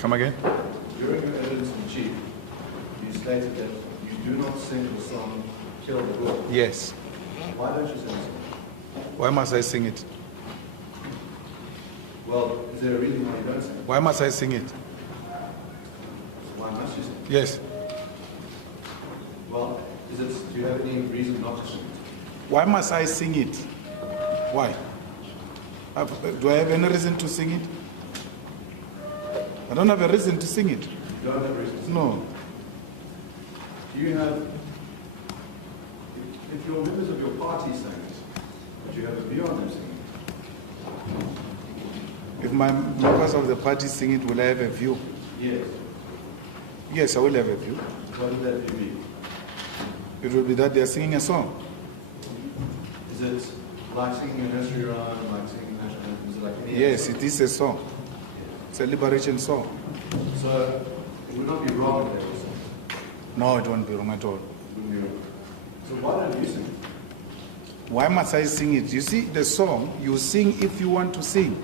Come again? During your evidence in chief, you stated that you do not sing the song Kill the Bull. Yes. Why don't you sing it? Why must I sing it? Well, is there a reason why you don't sing it? Why must I sing it? Why must you sing it? Yes. Well, do you have any reason not to sing it? Why must I sing it? Why? Do I have any reason to sing it? I don't have a reason to sing it. You don't have a reason to sing No. it? Do you have, if your members of your party sang it, would you have a view on them singing it? If my members of the party sing it, will I have a view? Yes. Yes, I will have a view. What would that view be? It will be that they are singing a song. Is it like singing a nursery rhyme, like singing national anthem? Is it like any Yes, song? it is a song. It's a liberation song. So it would not be wrong if they were singing. No, it won't be wrong at all. It wouldn't be wrong. So why don't you sing it? Why must I sing it? You see, the song, you sing if you want to sing.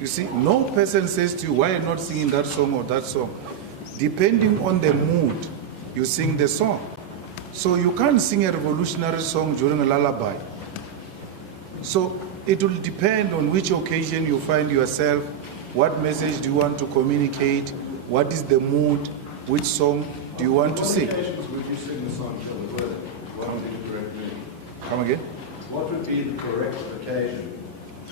You see, no person says to you, why are you not singing that song or that song? Depending on the mood, you sing the song. So you can't sing a revolutionary song during a lullaby. So it will depend on which occasion you find yourself, what message do you want to communicate, what is the mood, which song do you want to sing. What occasions would you sing the song Kill the Word? What would be the correct mood? Come again? What would be the correct occasion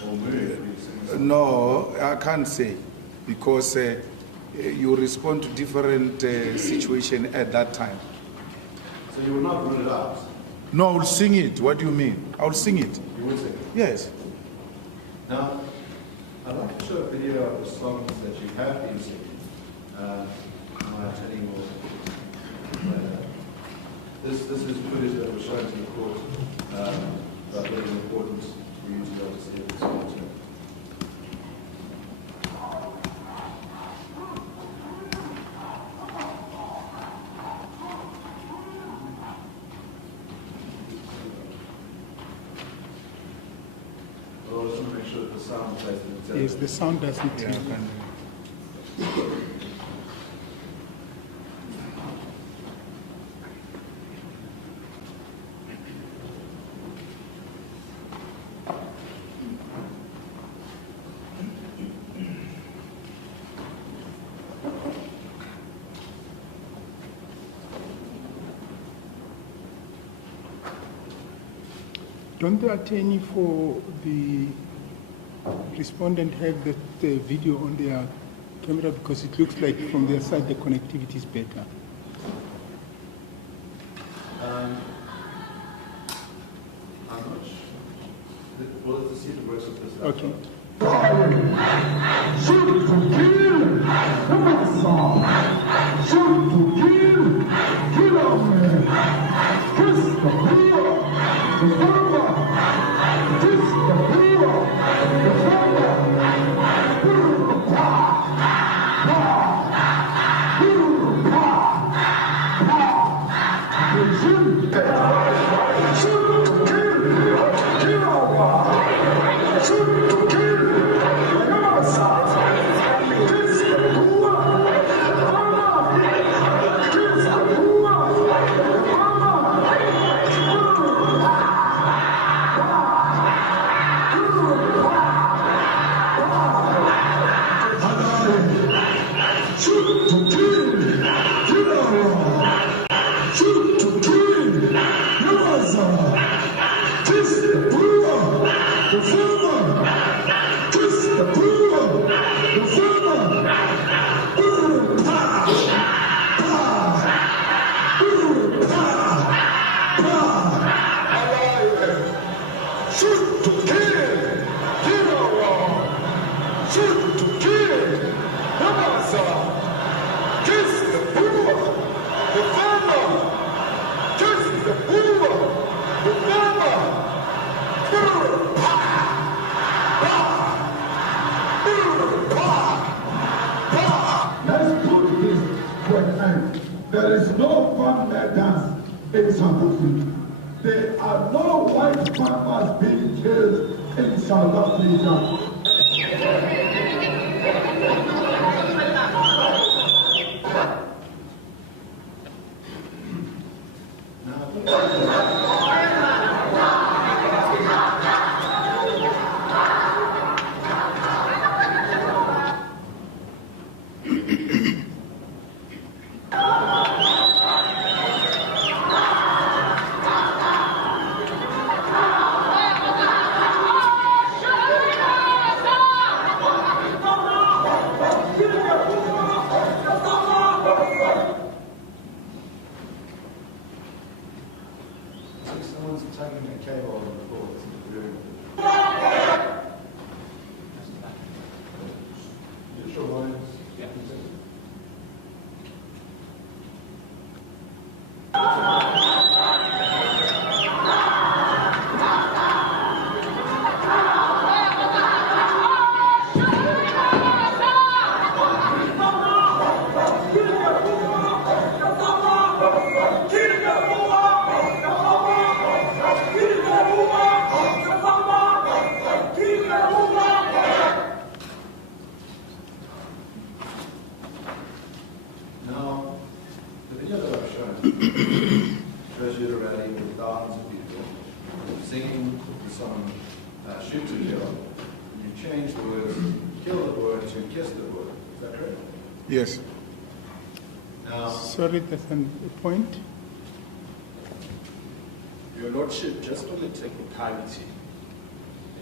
or mood for you to sing the song? No, I can't say, because you respond to different situation at that time. So you would not rule it out? No, I will sing it. What do you mean? I will sing it. You would sing it? Yes. Now, I'd like to show a video of the songs that you have been singing. My telling will this is footage that was shown to the court that I think is important for you to be able to see at this point. Well, I just want to make sure that the sound plays in the Yes, the sound doesn't Yeah, I change. can. Don't the attorney for the respondent have the video on their camera, because it looks like from their side the connectivity is better? I'm not sure. Well, let's see if it works with this. Okay. Shoot to kill, come on, song. Shoot to kill on me. Kiss the hero, the farmer. Kiss the hero, the farmer. Shoot to kill, kill on me. Shoot to kill. There is no farmer dance in South Africa. There are no white farmers being killed in South Africa. tugging a cable on the floor. It's interfering. You sure, Ryan? Yeah. Now, the video that I've shown shows you the rally with thousands of people singing the song Shoot to Kill. You change the words, kill the word to kiss the word. Is that correct? Yes. Now, Sorry, that's a point. Your Lordship, just on the technicality,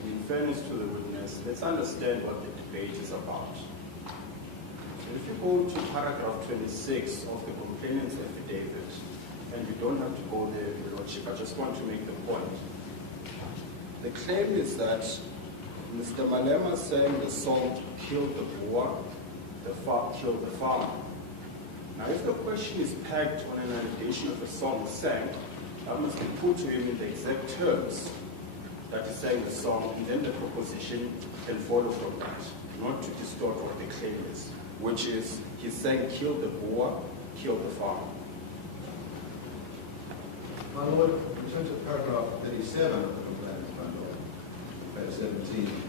and in fairness to the witness, let's understand what the debate is about. So if you go to paragraph 26 of the complainant's affidavit, and you don't have to go there, Your Lordship, I just want to make the point. The claim is that Mr. Malema saying the salt killed the boer, the farm killed the farmer. Now, if the question is pegged on an allegation of a song sang, that must be put to him in the exact terms that he sang the song, and then the proposition can follow from that, not to distort what the claim is, which is he sang kill the boer, kill the farmer. my Lord, return to paragraph 37 of the complaint, my Lord, page 17.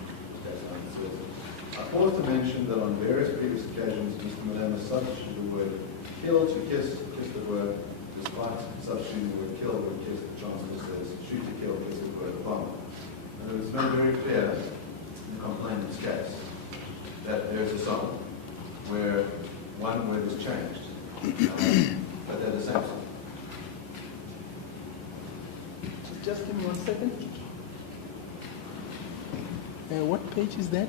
I pause to mention that on various previous occasions, Mr. Malema substituted the word kill to kiss the word, despite substituting the word kill with kiss. The Chancellor says shoot to kill, kiss the word bomb. And it was made very clear in the complainant's case that there is a song where one word is changed, but they're the same song. Just give me 1 second. What page is that?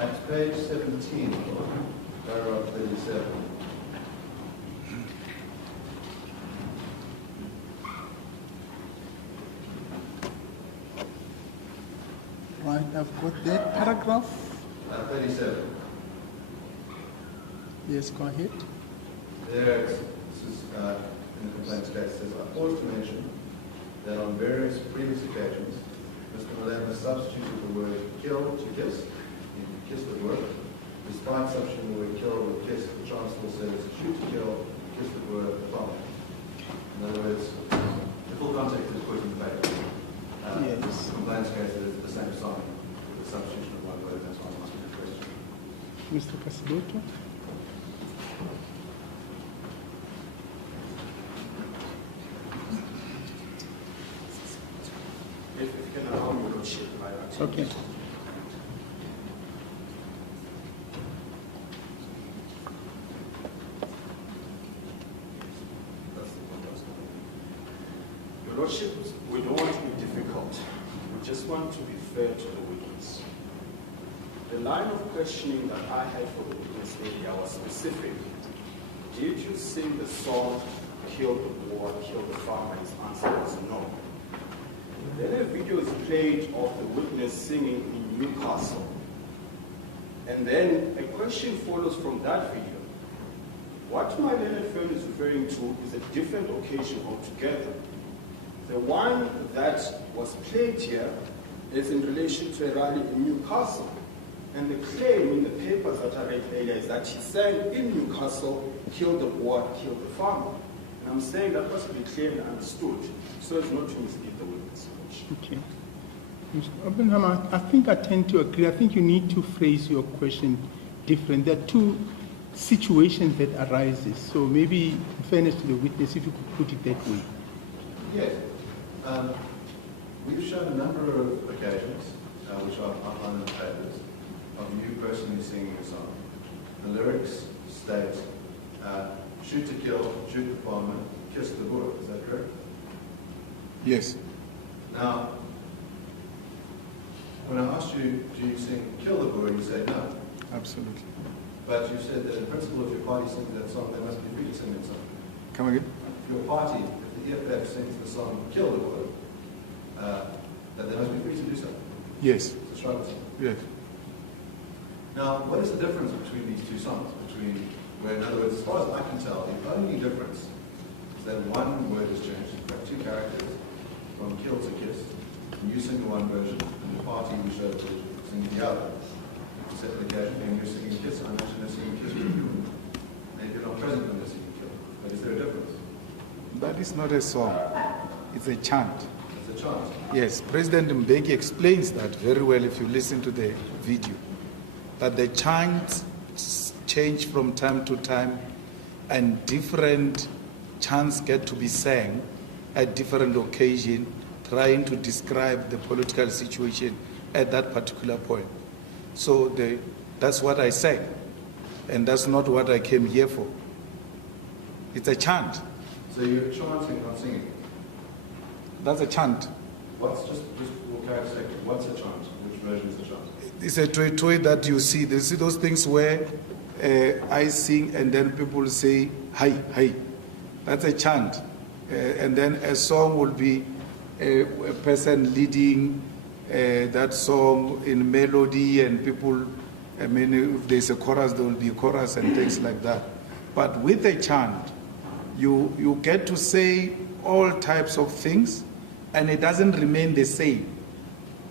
At page 17, paragraph 37. Right, I've got that paragraph. 37. Yes, go ahead. There, this is in the complaint's case, it says, I pause to mention that on various previous occasions, Mr. Malema substituted the word kill to kiss, he kissed the word. Despite substituting the word kill with kiss, the Chancellor says shoot to kill, kiss the word, bomb. In other words, the full context is put in the paper. Yes. The complaint's case is the same sign with the substitution of one word, that's why I'm asking the question. Mr. Casidoto? If you can allow me, Your Lordship, I actually. Okay. Your Lordship, we don't want to be difficult. We just want to be fair to the witness. The line of questioning that I had for the witness earlier was specific. Did you sing the song, Kill the Boer, Kill the Farmer? His answer was no. Then a video is played of the witness singing in Newcastle. And then a question follows from that video. What my learned friend is referring to is a different occasion altogether. The one that was played here is in relation to a rally in Newcastle. And the claim in the papers that I read earlier is that he sang in Newcastle, kill the boer, kill the farmer. And I'm saying that must be clear and understood, so as not to mislead the witness. Okay. Mr. Oppenheimer, I think I tend to agree. I think you need to phrase your question different. There are two situations that arises. So maybe, in fairness to the witness, if you could put it that way. Yes. We've shown a number of occasions, which I've outlined in the papers, of you personally singing a song. The lyrics state, shoot to kill, shoot the farmer, kiss the boer. Is that correct? Yes. Now, when I asked you, do you sing kill the boer, you said no. Absolutely. But you said that in principle, if your party sings that song, they must be free to sing that song. Come again? If your party, if the EFF sings the song kill the boer, that they must be free to do so. Yes. It's a struggle song. Yes. Now, what is the difference between these two songs? Where, in other words, as far as I can tell, the only difference is that one word has changed. In fact, 2 characters, from kill to kiss. And you sing the one version, and the party we showed will sing the other. The second occasion, when you're singing kiss, I imagine they're singing kiss with you. And you're not present when they're singing kill. But is there a difference? That is not a song. It's a chant. It's a chant. Yes, President Mbeki explains that very well if you listen to the video. That the chants change from time to time and different chants get to be sang at different occasions, trying to describe the political situation at that particular point. So that's what I sang, and that's not what I came here for. It's a chant. So you're chanting, not singing? That's a chant. What's just for character's sake, what's a chant? Which version is the chant? It's a toy that you see. You see those things where I sing and then people say, hi, hi. That's a chant. And then a song will be a person leading that song in melody, and people, I mean, if there's a chorus, there will be a chorus and things like that. But with a chant, you get to say all types of things, and it doesn't remain the same.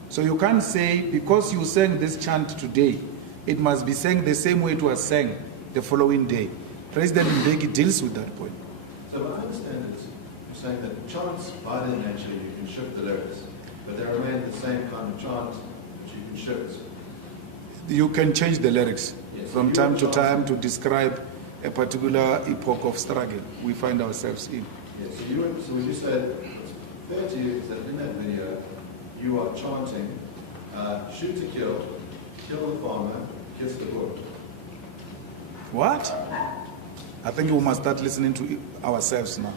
So you can't say, because you sang this chant today, it must be sang the same way it was sang the following day. President Mbeki deals with that point. So what I understand is, you're saying that chants, by their nature, you can shift the lyrics, but they remain the same kind of chant that you can shift. You can change the lyrics Yes, so from you time were to time chanting. to describe a particular epoch of struggle we find ourselves in. Yes, so would you say, what's fair to you is that in that video, you are chanting, shoot to kill the farmer, kiss the book. What? I think we must start listening to ourselves now,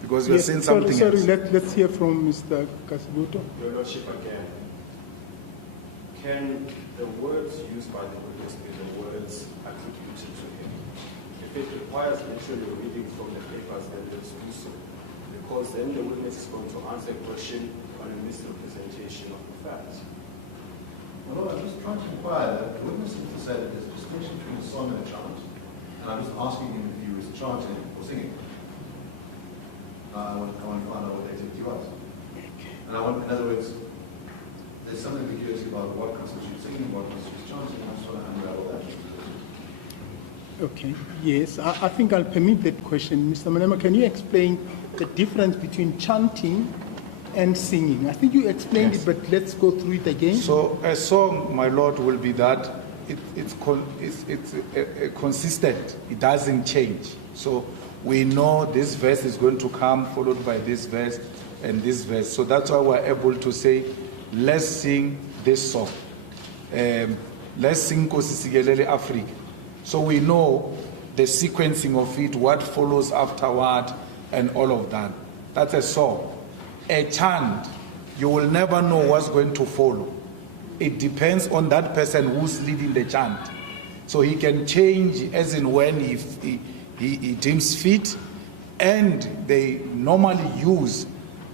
because you're Yes, saying sorry, something sorry. else. Let's hear from Mr. Kasibuto. Your Lordship, again, can the words used by the witness be the words attributed to him? If it requires literally reading from the papers, then let's do so. Because then the witness is going to answer a question on a misrepresentation of the facts. Well, I'm just trying to inquire that the witness seems to say that there's a distinction between a song and a chant, and I'm just asking him if he was chanting or singing. I want to find out what the activity was. And I want, in other words, there's some ambiguity about what constitutes singing, what constitutes chanting, and I just want to unravel that. Okay, yes, I think I'll permit that question. Mr. Malema, can you explain the difference between chanting and singing? I think you explained Yes. it, but let's go through it again. So a song, my Lord, will be that it's consistent. It doesn't change. So we know this verse is going to come, followed by this verse and this verse. So that's why we're able to say, let's sing this song. Let's sing Nkosi Sikelel' Africa. So we know the sequencing of it, what follows afterward, and all of that. That's a song. A chant, you will never know what's going to follow. It depends on that person who's leading the chant. So he can change as in when he deems fit, and they normally use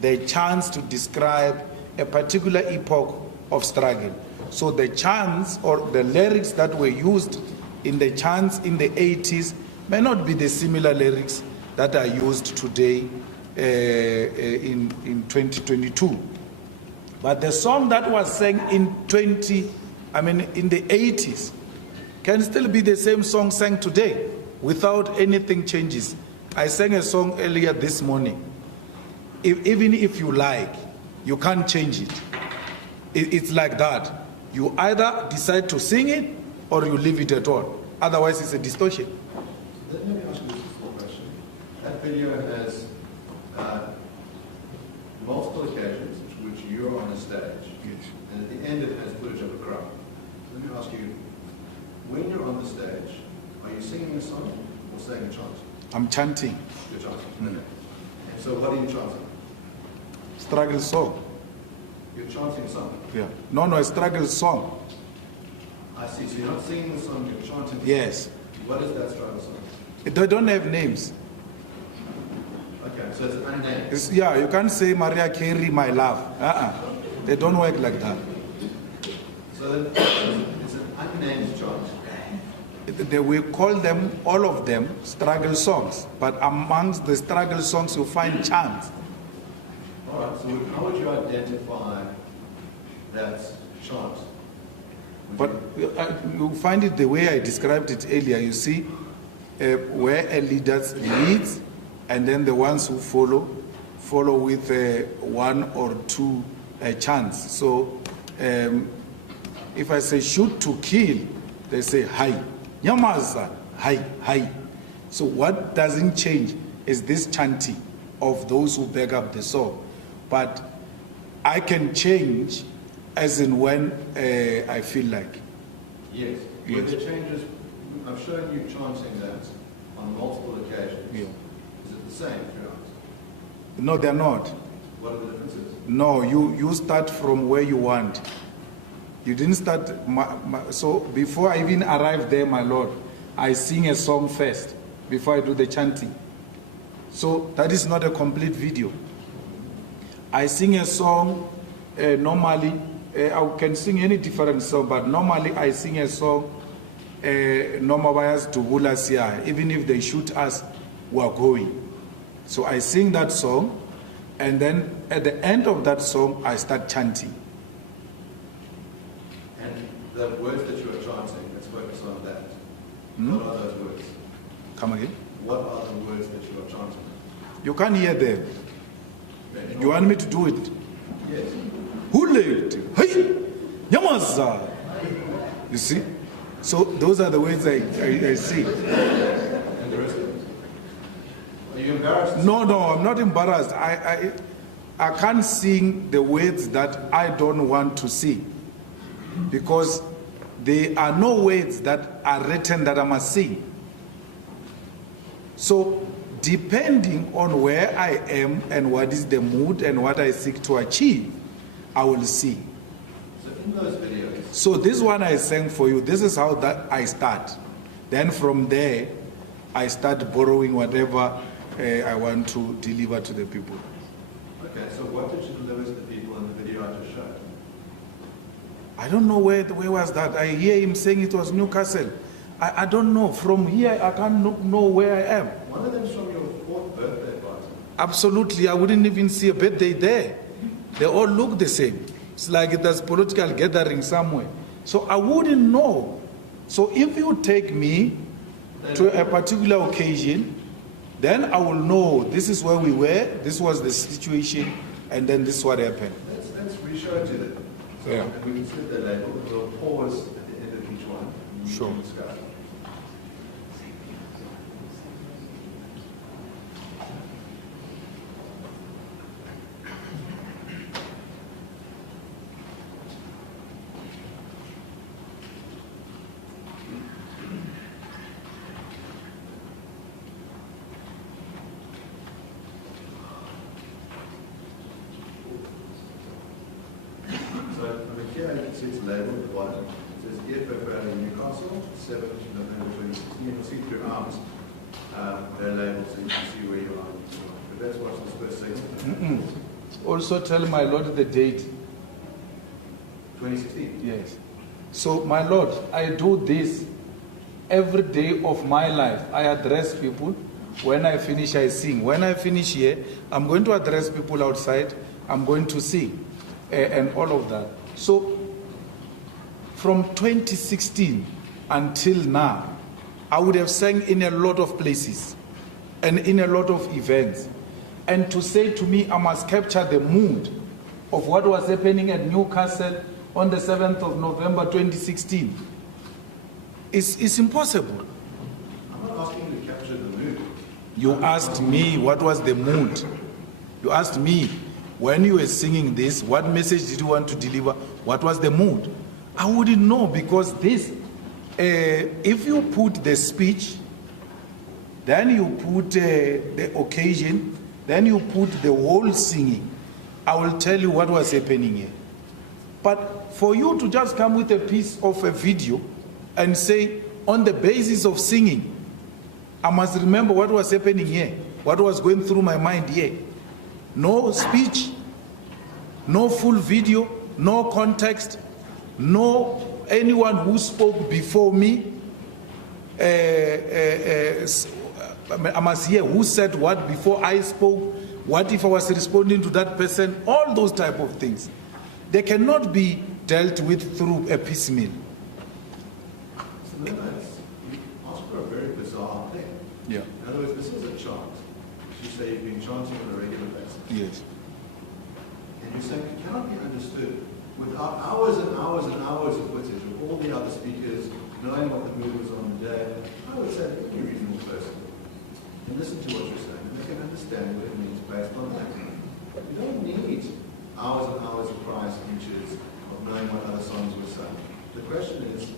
the chants to describe a particular epoch of struggle. So the chants or the lyrics that were used in the chants in the 80s may not be the similar lyrics that are used today in 2022. But the song that was sang in the 80s can still be the same song sang today without anything changes. I sang a song earlier this morning. Even if you like, you can't change it. It's like that. You either decide to sing it or you leave it at all. Otherwise, it's a distortion. Let me ask you this question. That video has multiple occasions in which you're on the stage, and at the end it has footage of a crowd. Let me ask you, when you're on the stage, are you singing a song or saying a chant? I'm chanting. You're chanting. Okay. And so what are you chanting? Struggle song. You're chanting a song. Yeah. No, a struggle song. I see. So you're not singing the song, you're chanting the song. Yes. What is that struggle song? They don't have names. Okay, so it's unnamed. Yeah, you can't say Maria Carey, my love. They don't work like that. So then it's an unnamed chant. We call them, all of them, struggle songs. But amongst the struggle songs, you find chants. All right, so how would you identify that chant? But you find it the way I described it earlier. You see, where a leader leads, and then the ones who follow with one or two chants. So if I say shoot to kill, they say hi. Nyamaza, hi, hi. So what doesn't change is this chanting of those who back up the song. But I can change as in when I feel like. Yes. Yes. But the changes, I've shown you chanting that on multiple occasions. Yeah. Is it the same throughout? No, they're not. What are the differences? No, you start from where you want. You didn't start, so before I even arrive there, my Lord, I sing a song first before I do the chanting. So that is not a complete video. I sing a song normally, I can sing any different song, but normally I sing a song, Nomabayas to Hulasia, even if they shoot us, we are going. So I sing that song, and then at the end of that song, I start chanting. And the words that you are chanting, let's focus on that. What are those words? Come again? What are the words that you are chanting? You can't hear them. You want me to do it? Yes. Who late? Hey! Yamaza! You see? So those are the words I see. And the rest of it? Are you embarrassed? No, I'm not embarrassed. I can't sing the words that I don't want to sing. Because there are no words that are written that I must sing. So, depending on where I am and what is the mood and what I seek to achieve, I will sing. So in those videos, So this one I sang for you, this is how that I start. Then from there, I start borrowing whatever I want to deliver to the people. okay, so what did you deliver to the people in the video I just showed? I don't know where was that. I hear him saying it was Newcastle. I don't know. From here, I can't know where I am. One of them is from your 4th birthday party. Absolutely, I wouldn't even see a birthday there. They all look the same. It's like it has political gathering somewhere. So I wouldn't know. So if you take me to a particular occasion, then I will know this is where we were, this was the situation, and then this is what happened. Let's re-show it to them. So, Yeah. and we can set the label. We'll pause at the end of each one. And we Sure. can discuss. So over here you can see it's labeled at the bottom. It says here for Newcastle, 7th November 2016. You'll see throughout they're labeled so you can see where you are. But let's watch this first segment. Also tell my Lord the date. 2016. Yes. So my Lord, I do this every day of my life. I address people. When I finish, I sing. When I finish here, I'm going to address people outside. I'm going to sing. And all of that. So from 2016 until now, I would have sang in a lot of places and in a lot of events. And to say to me, I must capture the mood of what was happening at Newcastle on the 7th of November 2016, it's impossible. I'm not asking you to capture the mood. You asked me what was the mood. You asked me, when you were singing this, what message did you want to deliver? What was the mood? I wouldn't know, because this, if you put the speech, then you put the occasion, then you put the whole singing, I will tell you what was happening here. But for you to just come with a piece of a video and say, on the basis of singing, I must remember what was happening here, what was going through my mind here. No speech, no full video, no context, no anyone who spoke before me. I must hear who said what before I spoke, what if I was responding to that person, all those type of things. They cannot be dealt with through a piecemeal. So then you ask for a very bizarre thing. Yeah. In other words, this is a chant. You say you've been chanting on a regular basis. Yes. And you're saying it cannot be understood without hours and hours and hours of footage of all the other speakers knowing what the mood was on the day. I would say that any reasonable person can listen to what you're saying and they can understand what it means based on that. You don't need hours and hours of prior speeches of knowing what other songs were sung. The question is,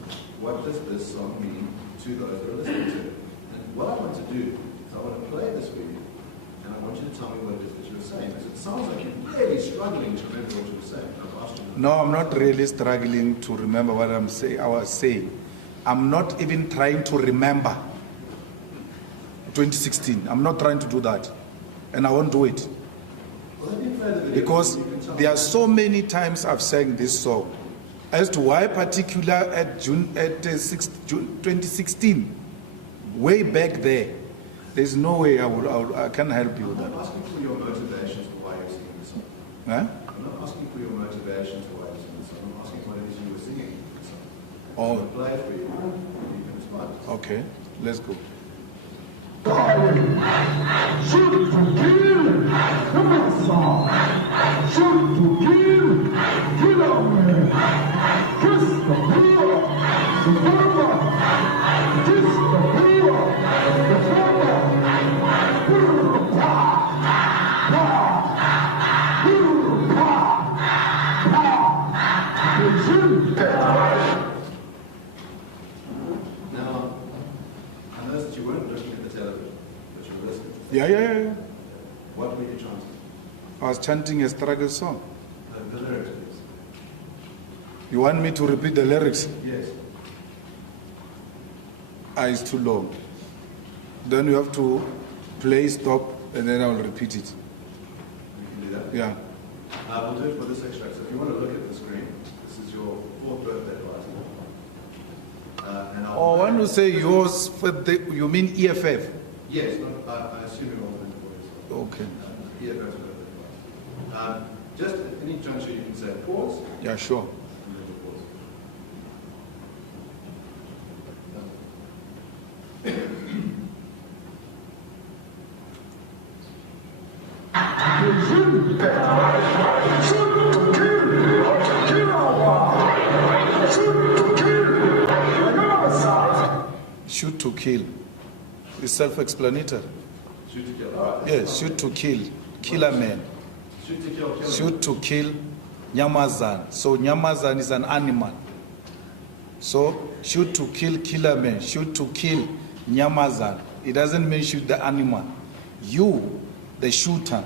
what does this song mean to those that are listening to it? And what I want to do is I want to play this for you, and I want you to tell me what it is that you were saying, because it sounds like you're really struggling to remember what you were saying. No, I'm not really struggling to remember what I was saying. I'm not even trying to remember 2016. I'm not trying to do that. And I won't do it. Because there are so many times I've sang this song. As to why particular at June 2016, way back there, there's no way I can help you with that. I'm not asking for your motivations for why you're singing this song. Huh? I'm not asking for your motivations for why you're singing this song. I'm asking what it is you were singing this song. Oh. I'll play it for you. You can respond. Okay, let's go. Shoot to kill, come on, song. Shoot to kill, kill them, kiss the poor, the farmer, kiss the poor, the farmer. Now, I noticed that you weren't looking at the television, but you were listening. Yeah. What were you chanting? I was chanting a struggle song. The lyrics, please. You want me to repeat the lyrics? Yes. It's too long. Then you have to play stop and then I'll repeat it. We can do that. Yeah. We'll do it for this extract. So if you want to look at the screen, this is your 4th birthday party. When you say yours, you mean EFF? Yes, I assume you're all in for Okay. EFF's birthday party. Just at any juncture you can say pause. Yeah, sure. And then we'll pause. Shoot to kill. It's self-explanatory. Shoot to kill. All right. Yes, shoot to kill. Kill a man. Shoot to kill. Kill. Shoot to kill Nyamazan. So Nyamazan is an animal. So shoot to kill a man. Shoot to kill Nyamazan. It doesn't mean shoot the animal. You, the shooter,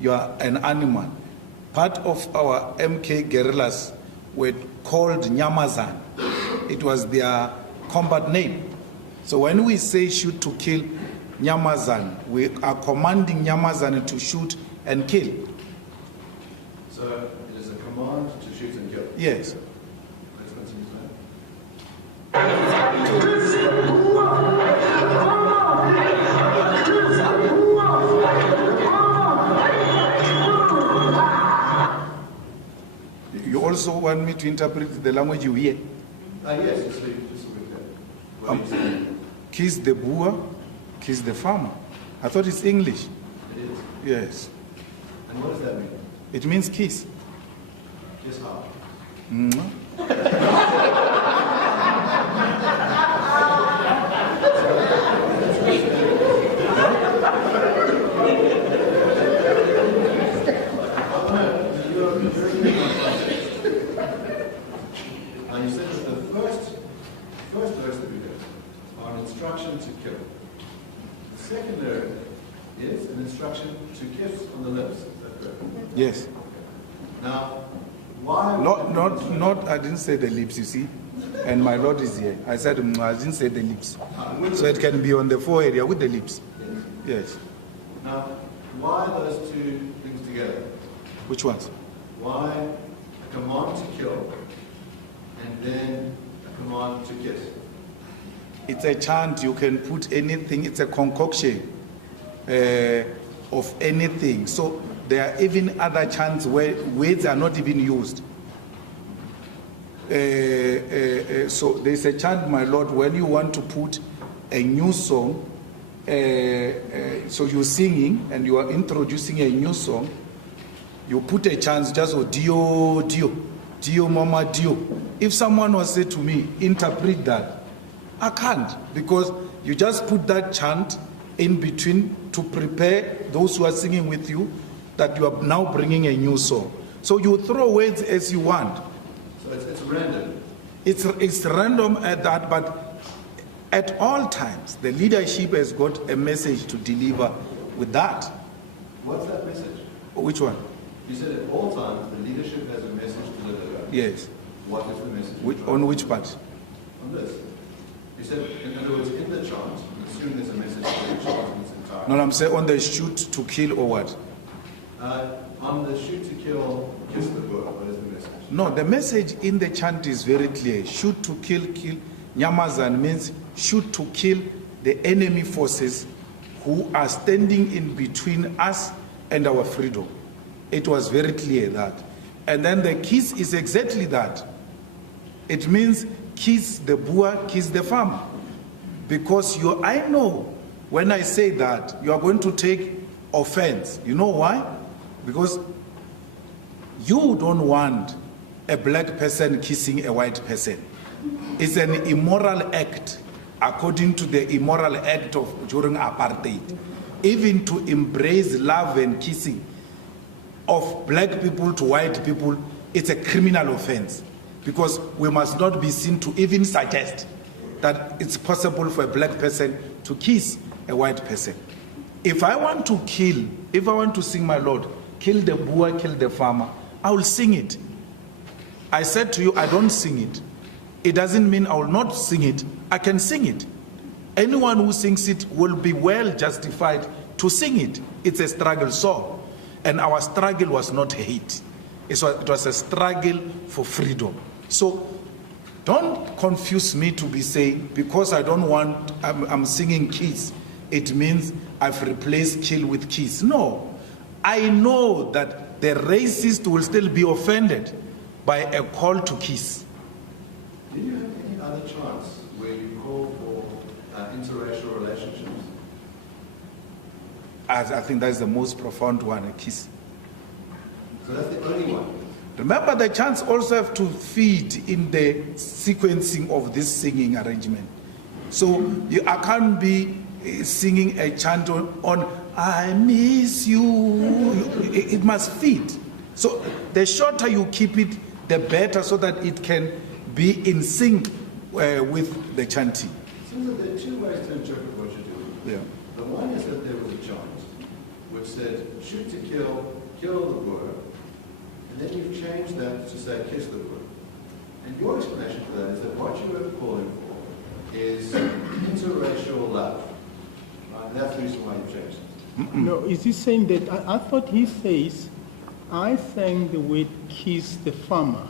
you are an animal. Part of our MK guerrillas were called Nyamazan. It was their combat name. So when we say shoot to kill Nyamazan, we are commanding Nyamazan to shoot and kill. So it is a command to shoot and kill. Yes. Let's continue to You also want me to interpret the language you hear? yes, just so we're clear. What are you saying? Kiss the boer, kiss the farmer. I thought it's English. It is. Yes. And what does that mean? It means kiss. Kiss how? Now you said that the first verse that we did are an instruction to kill. The second lyric is an instruction to kiss on the lips. Is that correct? Yes. Now, why? Not, I didn't say the lips, you see. And my Lord is here. I said, I didn't say the lips. So it can be on the forehead with the lips. Yes. Now, why those two things together? Which ones? Why a command to kill and then a command to kiss? It's a chant, you can put anything, it's a concoction of anything. So there are even other chants where words are not even used. So there's a chant, my Lord, when you want to put a new song, so you're singing and you are introducing a new song, you put a chant just oh, Dio, Dio, Dio, Mama, Dio. If someone was said to me, interpret that, I can't, because you just put that chant in between to prepare those who are singing with you that you are now bringing a new song. So you throw words as you want. So it's random. It's random at that, but at all times, the leadership has got a message to deliver with that. What's that message? Which one? You said at all times the leadership has a message to deliver. Yes. What is the message? On which part? On this. You said, in other words, in the chant, assume there's a message to the chant in its entirety. No, I'm saying on the shoot to kill or what? On the shoot to kill, kiss the word, what is the message? No, the message in the chant is very clear. Shoot to kill, kill. Nyamazan means shoot to kill the enemy forces who are standing in between us and our freedom. It was very clear that. And then the kiss is exactly that. It means kiss the boer, kiss the farmer. Because I know when I say that, you are going to take offense. You know why? Because you don't want a black person kissing a white person. It's an immoral act, according to the immoral act of during apartheid. Even to embrace love and kissing of black people to white people, it's a criminal offense. Because we must not be seen to even suggest that it's possible for a black person to kiss a white person. If I want to kill, if I want to sing my Lord, kill the boer, kill the farmer, I will sing it. I said to you, I don't sing it. It doesn't mean I will not sing it. I can sing it. Anyone who sings it will be well justified to sing it. It's a struggle song. And our struggle was not hate. It was a struggle for freedom. So don't confuse me to be saying, because I don't want, I'm singing kiss, it means I've replaced kill with kiss. No. I know that the racist will still be offended by a call to kiss. Do you have any other chants where you call for interracial relationships? I think that's the most profound one, a kiss. So that's the only one? Remember, the chants also have to feed in the sequencing of this singing arrangement. So I can't be singing a chant on I miss you. It must feed. So the shorter you keep it, the better, so that it can be in sync with the chanting. It seems that there are two ways to interpret what you're doing. Yeah. The one is that there was a chant which said, shoot to kill, kill the word, and then you've changed that to say, kiss the word. And your explanation for that is that what you were calling for is interracial love. And that's the reason why you changed it. No, is he saying that, I thought he says, I sang the word kiss the farmer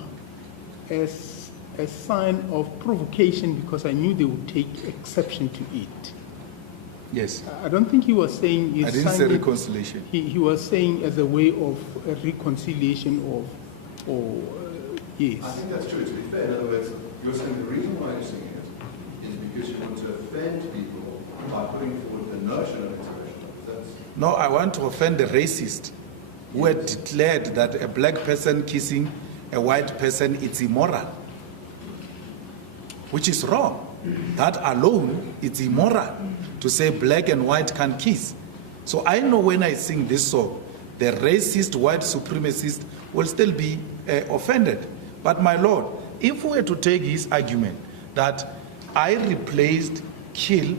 as a sign of provocation because I knew they would take exception to it. Yes. I don't think he was saying... I didn't say reconciliation. He was saying as a way of a reconciliation yes. I think that's true. To be fair, in other words, you're saying the reason why you're singing it is because you want to offend people by putting forward the notion of interracial love. No, I want to offend the racist who had declared that a black person kissing a white person is immoral, which is wrong. That alone, it's immoral to say black and white can kiss. So I know when I sing this song, the racist, white supremacist will still be offended. But my Lord, if we were to take his argument that I replaced kill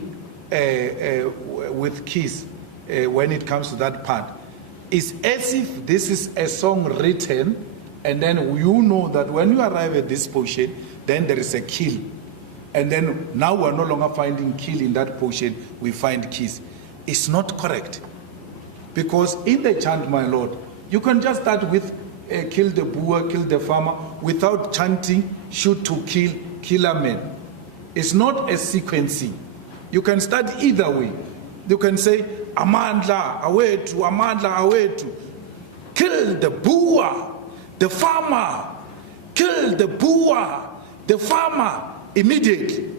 with kiss when it comes to that part, it's as if this is a song written and then you know that when you arrive at this portion, then there is a kill. And then now we're no longer finding kill in that portion, we find kiss. It's not correct. Because in the chant, my Lord, you can just start with kill the Boer, kill the farmer, without chanting shoot to kill a man. It's not a sequencing. You can start either way. You can say, Amandla, awetu, Amandla, awetu. Kill the Boer, the farmer. Kill the Boer, the farmer, immediately.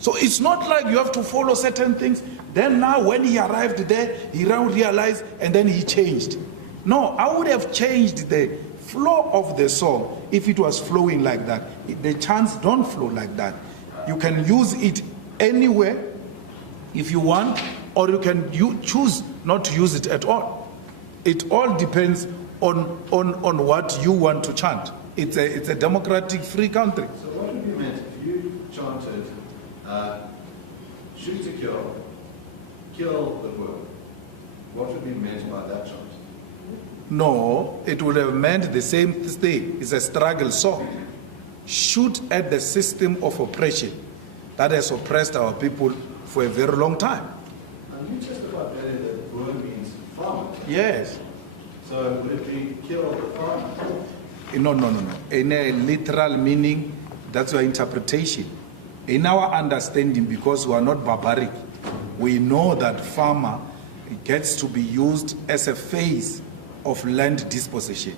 So it's not like you have to follow certain things. Then now when he arrived there, he realized and then he changed. No, I would have changed the flow of the song if it was flowing like that. The chants don't flow like that. You can use it anywhere if you want, or you choose not to use it at all. It all depends on what you want to chant. It's a democratic free country. So what would you meant if you chanted shoot to kill the Boer? What would be meant by that chant? No, it would have meant the same thing. It's a struggle song. Shoot at the system of oppression that has oppressed our people for a very long time. And you testified earlier that Boer means farmer. Yes. So would it be kill the farmer? No. In a literal meaning, that's your interpretation. In our understanding, because we are not barbaric, we know that farmer gets to be used as a phase of land dispossession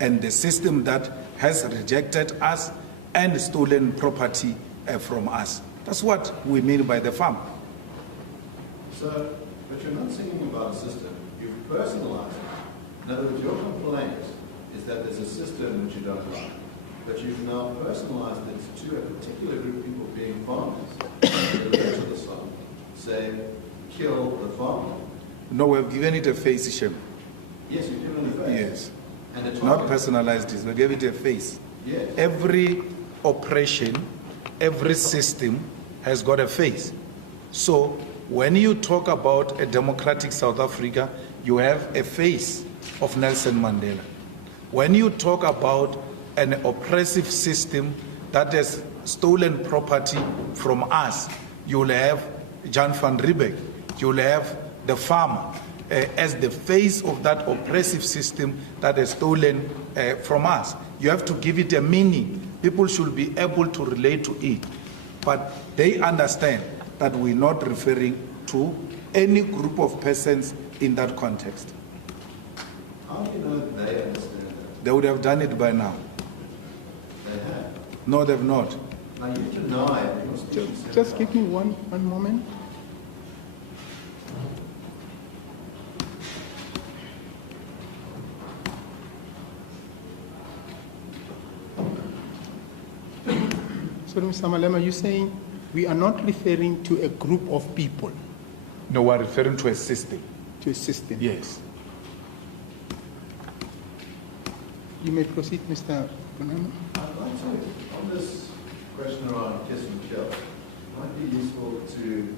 and the system that has rejected us and stolen property from us. That's what we mean by the farm. So, but you're not singing about a system, you've personalized it. In other words, your complaint is that there's a system which you don't like, but you've now personalized it to a particular group of people being farmers. The lyrics of the song say, kill the farmer. No, we've given it a face, Shem. Yes, you've given it a face. Yes. And the Not target- personalized this, we gave it a face. Yes. Every oppression, every system has got a face. So when you talk about a democratic South Africa, you have a face of Nelson Mandela. When you talk about an oppressive system that has stolen property from us, you'll have Jan van Riebeck, you'll have the farmer as the face of that oppressive system that has stolen from us. You have to give it a meaning. People should be able to relate to it. But they understand that we're not referring to any group of persons in that context. How do you know that they understand that? They would have done it by now. They have. No, they've not. Now you deny it. Your speech says Just that. give me one moment. So, Mr. Malema, you're saying we are not referring to a group of people, No, we're referring to a system. to a system. Yes. You may proceed, Mr. Bonama. I'd like to, on this question around kiss and kill, it might be useful to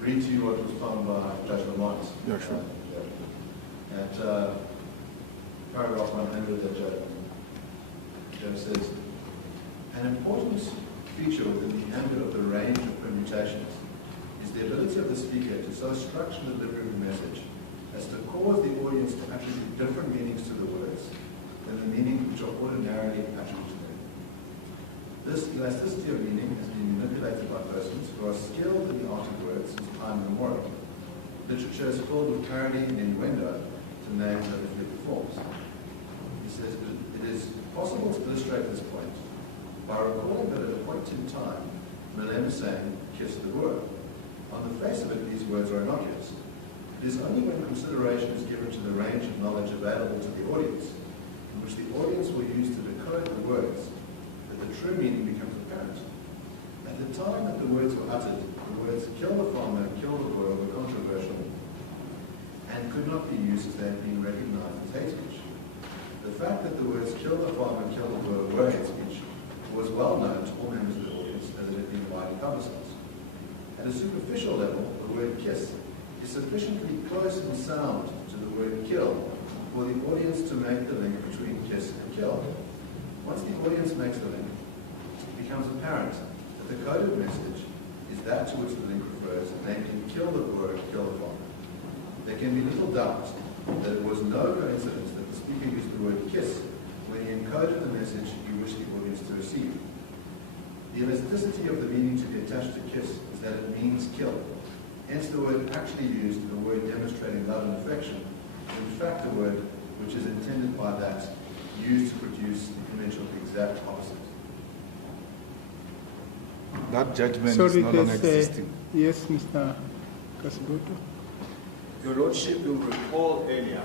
read to you what was found by Judge Lamont. Yeah, sure. At paragraph 100, the judge says, an important feature within the ambit of the range of permutations is the ability of the speaker to so structure the delivery of the message as to cause the audience to attribute different meanings to the words than the meanings which are ordinarily attributed to them. This elasticity of meaning has been manipulated by persons who are skilled in the art of words since time immemorial. Literature is filled with parody and innuendo to name and reflect forms. He says it is possible to illustrate this point by recalling that at a point in time, Malema saying, kiss the word. On the face of it, these words are innocuous. It is only when consideration is given to the range of knowledge available to the audience, in which the audience will use to decode the words, that the true meaning becomes apparent. At the time that the words were uttered, the words kill the farmer and kill the boer were controversial and could not be used as they had been recognized as hate speech. The fact that the words kill the farmer and kill the boer were hate speech was well known to all members of the audience as it had been widely publicized. At a superficial level, the word kiss is sufficiently close in sound to the word kill for the audience to make the link between kiss and kill. Once the audience makes the link, it becomes apparent that the coded message is that to which the link refers, namely kill the boer, kill the farmer. there can be little doubt that it was no coincidence that the speaker used the word kiss when he encoded the message he wished the audience to receive. The elasticity of the meaning to be attached to kiss is that it means kill. Hence the word actually used, the word demonstrating love and affection, is in fact a word which is intended by that, used to produce the image of the exact opposite. That judgment is no longer existing. Yes, Mr. Kasiboto. Your Lordship will recall earlier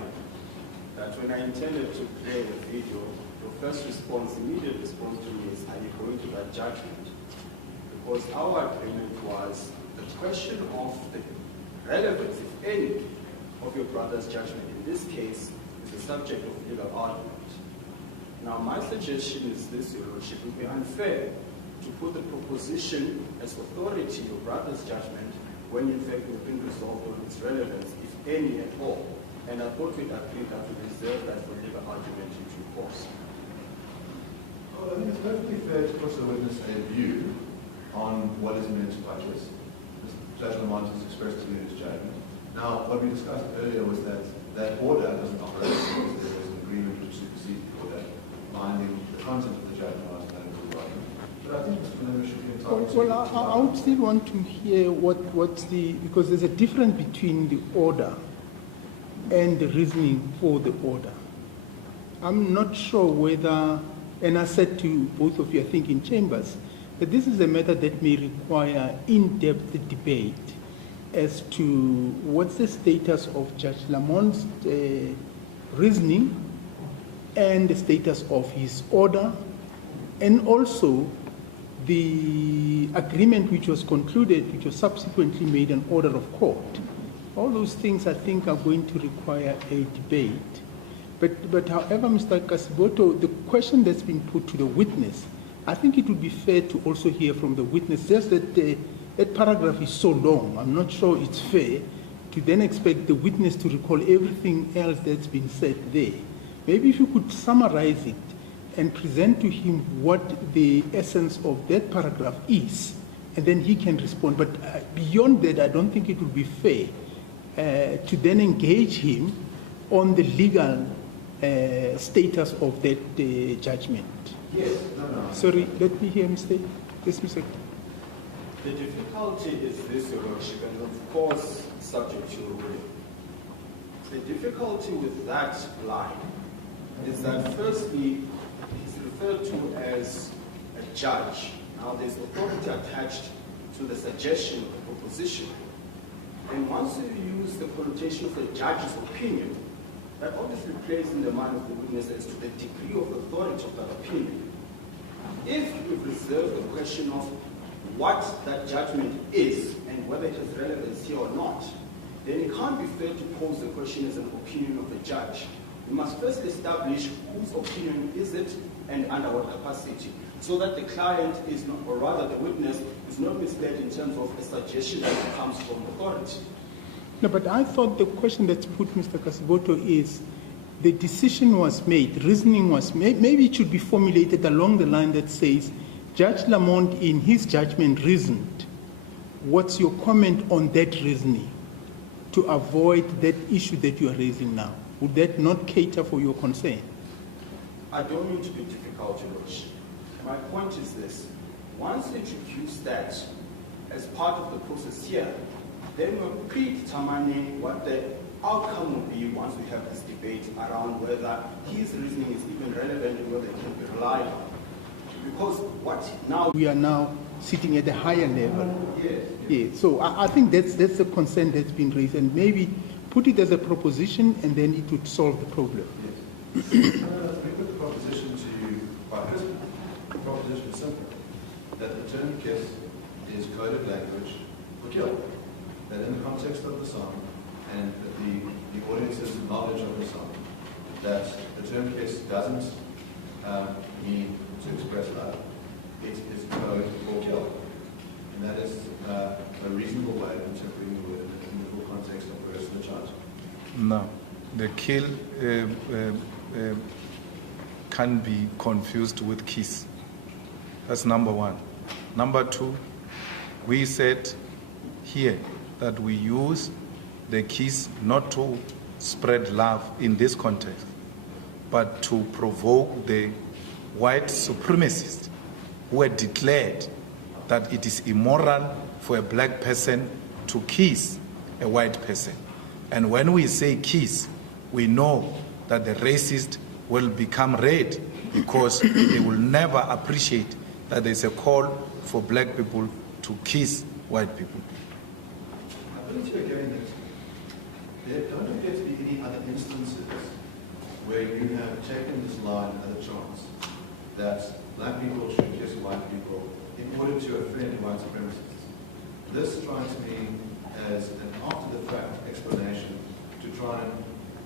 that when I intended to play the video, your first response, immediate response to me is, are you going to that judgment? Because our agreement was the question of the relevance, if any, of your brother's judgment in this case is the subject of legal argument. Now, my suggestion is this, Your Lordship, it would be unfair to put the proposition as authority, your brother's judgment, when in fact we've been resolved on its relevance, if any at all. And I thought we'd agree that we reserve that for legal argument in due course. Well, I think it's perfectly fair to put the witness a view on what is meant by kiss. Judge Lamont has expressed to you his judgment. Now, what we discussed earlier was that that order doesn't operate because there was an agreement which supersedes the order, binding the content of the judgment as matter of argument. But I think Mr. Malema should be entitled to... Well, I would still want to hear what's the... Because there's a difference between the order and the reasoning for the order. I'm not sure whether, and I said to both of you, I think in chambers, that this is a matter that may require in-depth debate as to what's the status of Judge Lamont's reasoning and the status of his order, and also the agreement which was concluded, which was subsequently made an order of court. All those things, I think, are going to require a debate. But however, Mr. Kasiboto, the question that's been put to the witness, I think it would be fair to also hear from the witness, just that that paragraph is so long. I'm not sure it's fair to then expect the witness to recall everything else that's been said there. Maybe if you could summarize it and present to him what the essence of that paragraph is, and then he can respond. But beyond that, I don't think it would be fair to then engage him on the legal status of that judgment. Yes, no. Sorry, let me hear Mr. Yes, Mr. The difficulty is this, Your Lordship, and of course subject to ruling. The difficulty with that line is that firstly, he's referred to as a judge. Now there's authority attached to the suggestion of the proposition. And once you use the connotation of the judge's opinion, that obviously plays in the mind of the witness as to the degree of authority of that opinion. If we reserve the question of what that judgment is and whether it has relevance here or not, then it can't be fair to pose the question as an opinion of the judge. We must first establish whose opinion is it and under what capacity, so that the client is not, or rather the witness, is not misled in terms of a suggestion that comes from authority. No, but I thought the question that's put, Mr. Kasiboto, is the decision was made, reasoning was made. Maybe it should be formulated along the line that says, Judge Lamont, in his judgment, reasoned. What's your comment on that reasoning to avoid that issue that you are raising now? Would that not cater for your concern? I don't mean to be difficult, Your Lordship. My point is this. Once you introduce that as part of the process here, then we're predetermining what the outcome will be once we have this debate around whether his reasoning is even relevant and whether it can be relied on. Because what now... We are now sitting at a higher level. Yes. Yeah. So I think that's the concern that's been raised, and maybe put it as a proposition and then it would solve the problem. Yes. We put the proposition to you by husband. The proposition is simple. That the term kiss is coded language for kill. That in the context of the song and the audience's knowledge of the song, that the term kiss doesn't mean to express love. It is code for kill. And that is a reasonable way of interpreting the word in the full context of the rest of the charge. No. The kill can be confused with kiss. That's number one. Number two, we said here that we use the keys not to spread love in this context, but to provoke the white supremacists who had declared that it is immoral for a black person to kiss a white person. And when we say kiss, we know that the racist will become red because they will never appreciate that there's a call for black people to kiss white people. I believe you again that there don't appear to be any other instances where you have taken this line as a chance that black people should kiss white people in order to offend white supremacists. This strikes me as an after-the-fact explanation to try and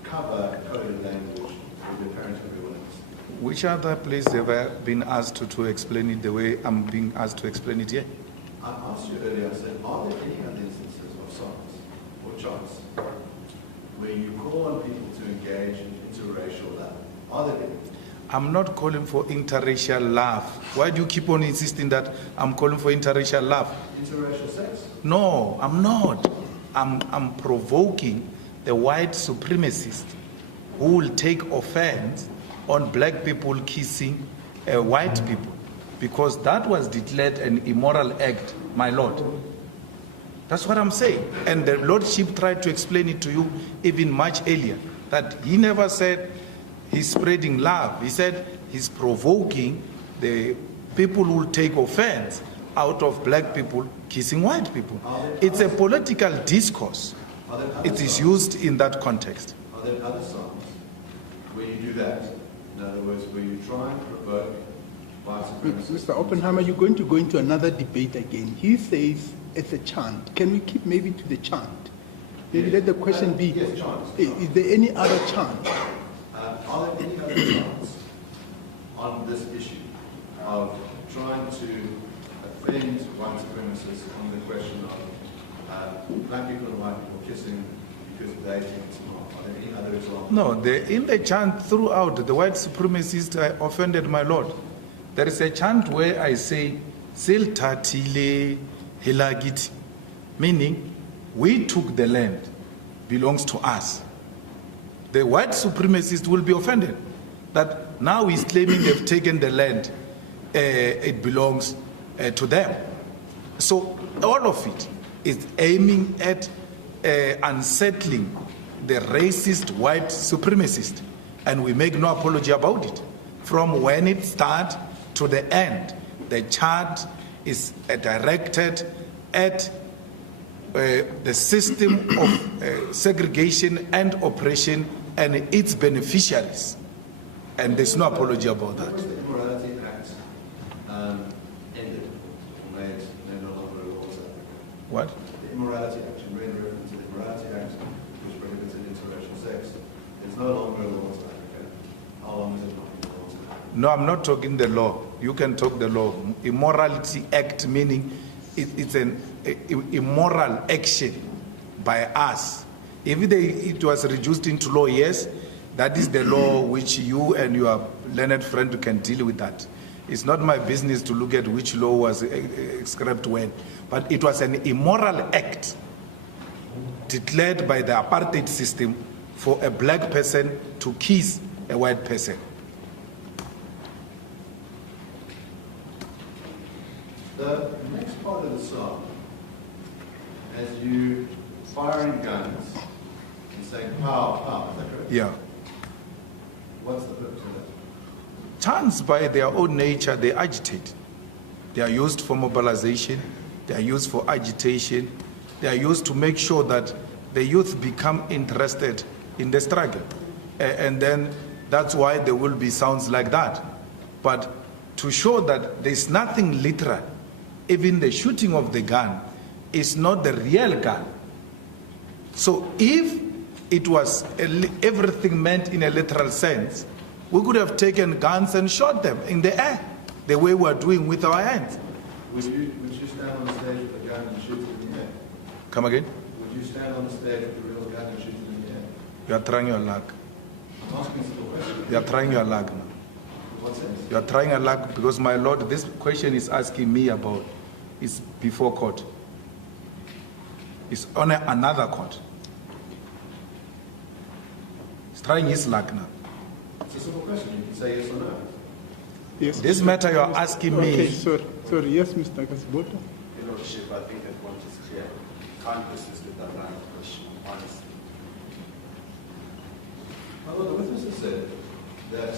cover coded language with the apparent everyone else. Which other place have I been asked to explain it the way I'm being asked to explain it here? I asked you earlier, I said, are there any other instances of songs or charts where you call on people to engage in interracial love? Are there any? I'm not calling for interracial love. Why do you keep on insisting that I'm calling for interracial love? Interracial sex? No, I'm not. I'm provoking the white supremacists who will take offense on black people kissing white people, because that was declared an immoral act, my Lord. That's what I'm saying. And the Lordship tried to explain it to you even much earlier, that he never said he's spreading love. He said he's provoking the people who will take offense out of black people kissing white people. It's a political discourse. It is used in that context. Are there other songs where you do that? In other words, where you try and provoke white supremacists? Mr. Oppenheimer, you're going to go into another debate again. He says it's a chant. Can we keep maybe to the chant? Maybe let the question be, yes, chants. Is there any other chant? Are there any other chants on this issue of trying to offend white supremacists on the question of black people and white people kissing because they think it's not? Are there any other examples? No, in the chant throughout, the white supremacists offended my Lord. There is a chant where I say, Sil tatile hilagiti, meaning we took the land, belongs to us. The white supremacist will be offended that now he's claiming they've taken the land, it belongs to them. So all of it is aiming at unsettling the racist white supremacist, and we make no apology about it. From when it starts to the end, the chart is directed at the system of segregation and oppression and its beneficiaries, and there's no apology about that. Was the Immorality Act ended or made no longer a law in South Africa? What? The Immorality Act, you made reference to the Immorality Act, which prohibited interracial sex. It's no longer a law in South Africa. How long has it not been a law in South Africa? No, I'm not talking the law. You can talk the law. Immorality Act meaning it's an immoral action by us. If it was reduced into law, yes, that is the law which you and your learned friend can deal with that. It's not my business to look at which law was scrapped when. But it was an immoral act declared by the apartheid system for a black person to kiss a white person. The next part of the song, as you firing guns and saying pow, pow, is that correct? Yeah. What's the purpose of that? Chants by their own nature, they agitate. They are used for mobilization, they are used for agitation, they are used to make sure that the youth become interested in the struggle. And then that's why there will be sounds like that. But to show that there's nothing literal, even the shooting of the gun is not the real gun. So if it was everything meant in a literal sense, we could have taken guns and shot them in the air, the way we're doing with our hands. Would you stand on the stage with a gun and shoot it in the air? Come again? Would you stand on the stage with a real gun and shoot it in the air? You are trying your luck. I'm asking a simple question. You are trying your luck now. In what sense? You are trying your luck because, my Lord, this question is asking me about is before court. It's on another court. He's trying his luck now. It's a simple question. You can say yes or no. Yes. This matter you are asking me. Okay, sorry. Yes, Mr. Kasibota. Your Lordship, I think that point is clear. Can't persist with that line of question, honestly. Well, the witnesses said that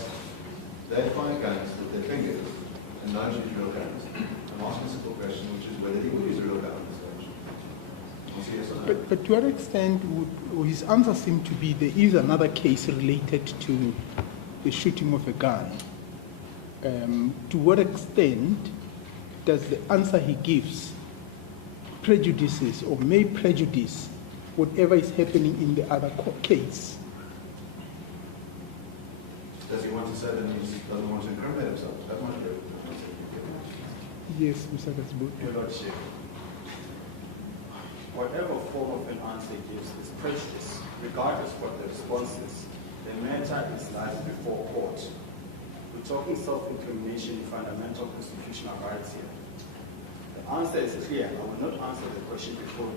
they find guns with their fingers and don't use real guns. I'm asking a simple question, which is whether he would use a real gun at this stage. Yes or no? But to what extent would his answer seem to be there is another case related to the shooting of a gun? To what extent does the answer he gives prejudices or may prejudice whatever is happening in the other case? Does he want to say that he doesn't want to incriminate himself? That might be. Yes, Mr. Kasibota. Your Lordship, whatever form of an answer he gives is prejudice, regardless of what the response is. The matter is live before court. We're talking self-incrimination, fundamental constitutional rights here. The answer is clear. I will not answer the question before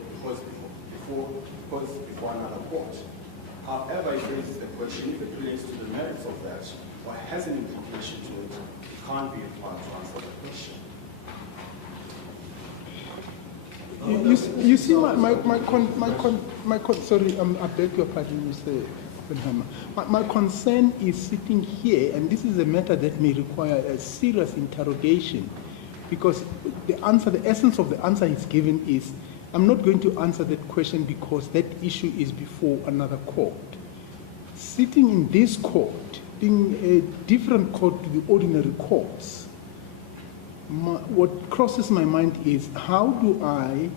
another court. However, it raises the question, if it relates to the merits of that, or has an implication to it, it can't be required to answer the question. You see, sorry, I beg your pardon, Mr. Benhammer. My concern is sitting here, and this is a matter that may require a serious interrogation, because the essence of the answer he's given is, I'm not going to answer that question because that issue is before another court. Sitting in this court, being a different court to the ordinary courts, what crosses my mind is, how do I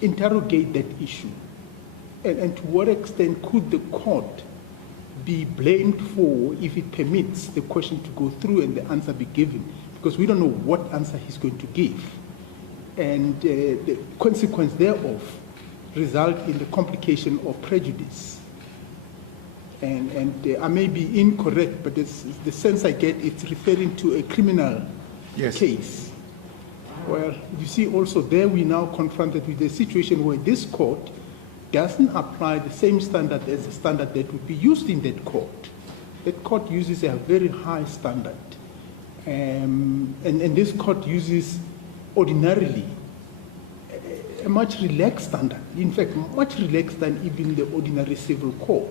interrogate that issue? And to what extent could the court be blamed for if it permits the question to go through and the answer be given? Because we don't know what answer he's going to give. And the consequence thereof result in the complication of prejudice. And I may be incorrect, but the sense I get, it's referring to a criminal case. Well, you see also there we now confronted with a situation where this court doesn't apply the same standard as the standard that would be used in that court. That court uses a very high standard. And this court uses ordinarily a much relaxed standard. In fact, much relaxed than even the ordinary civil court.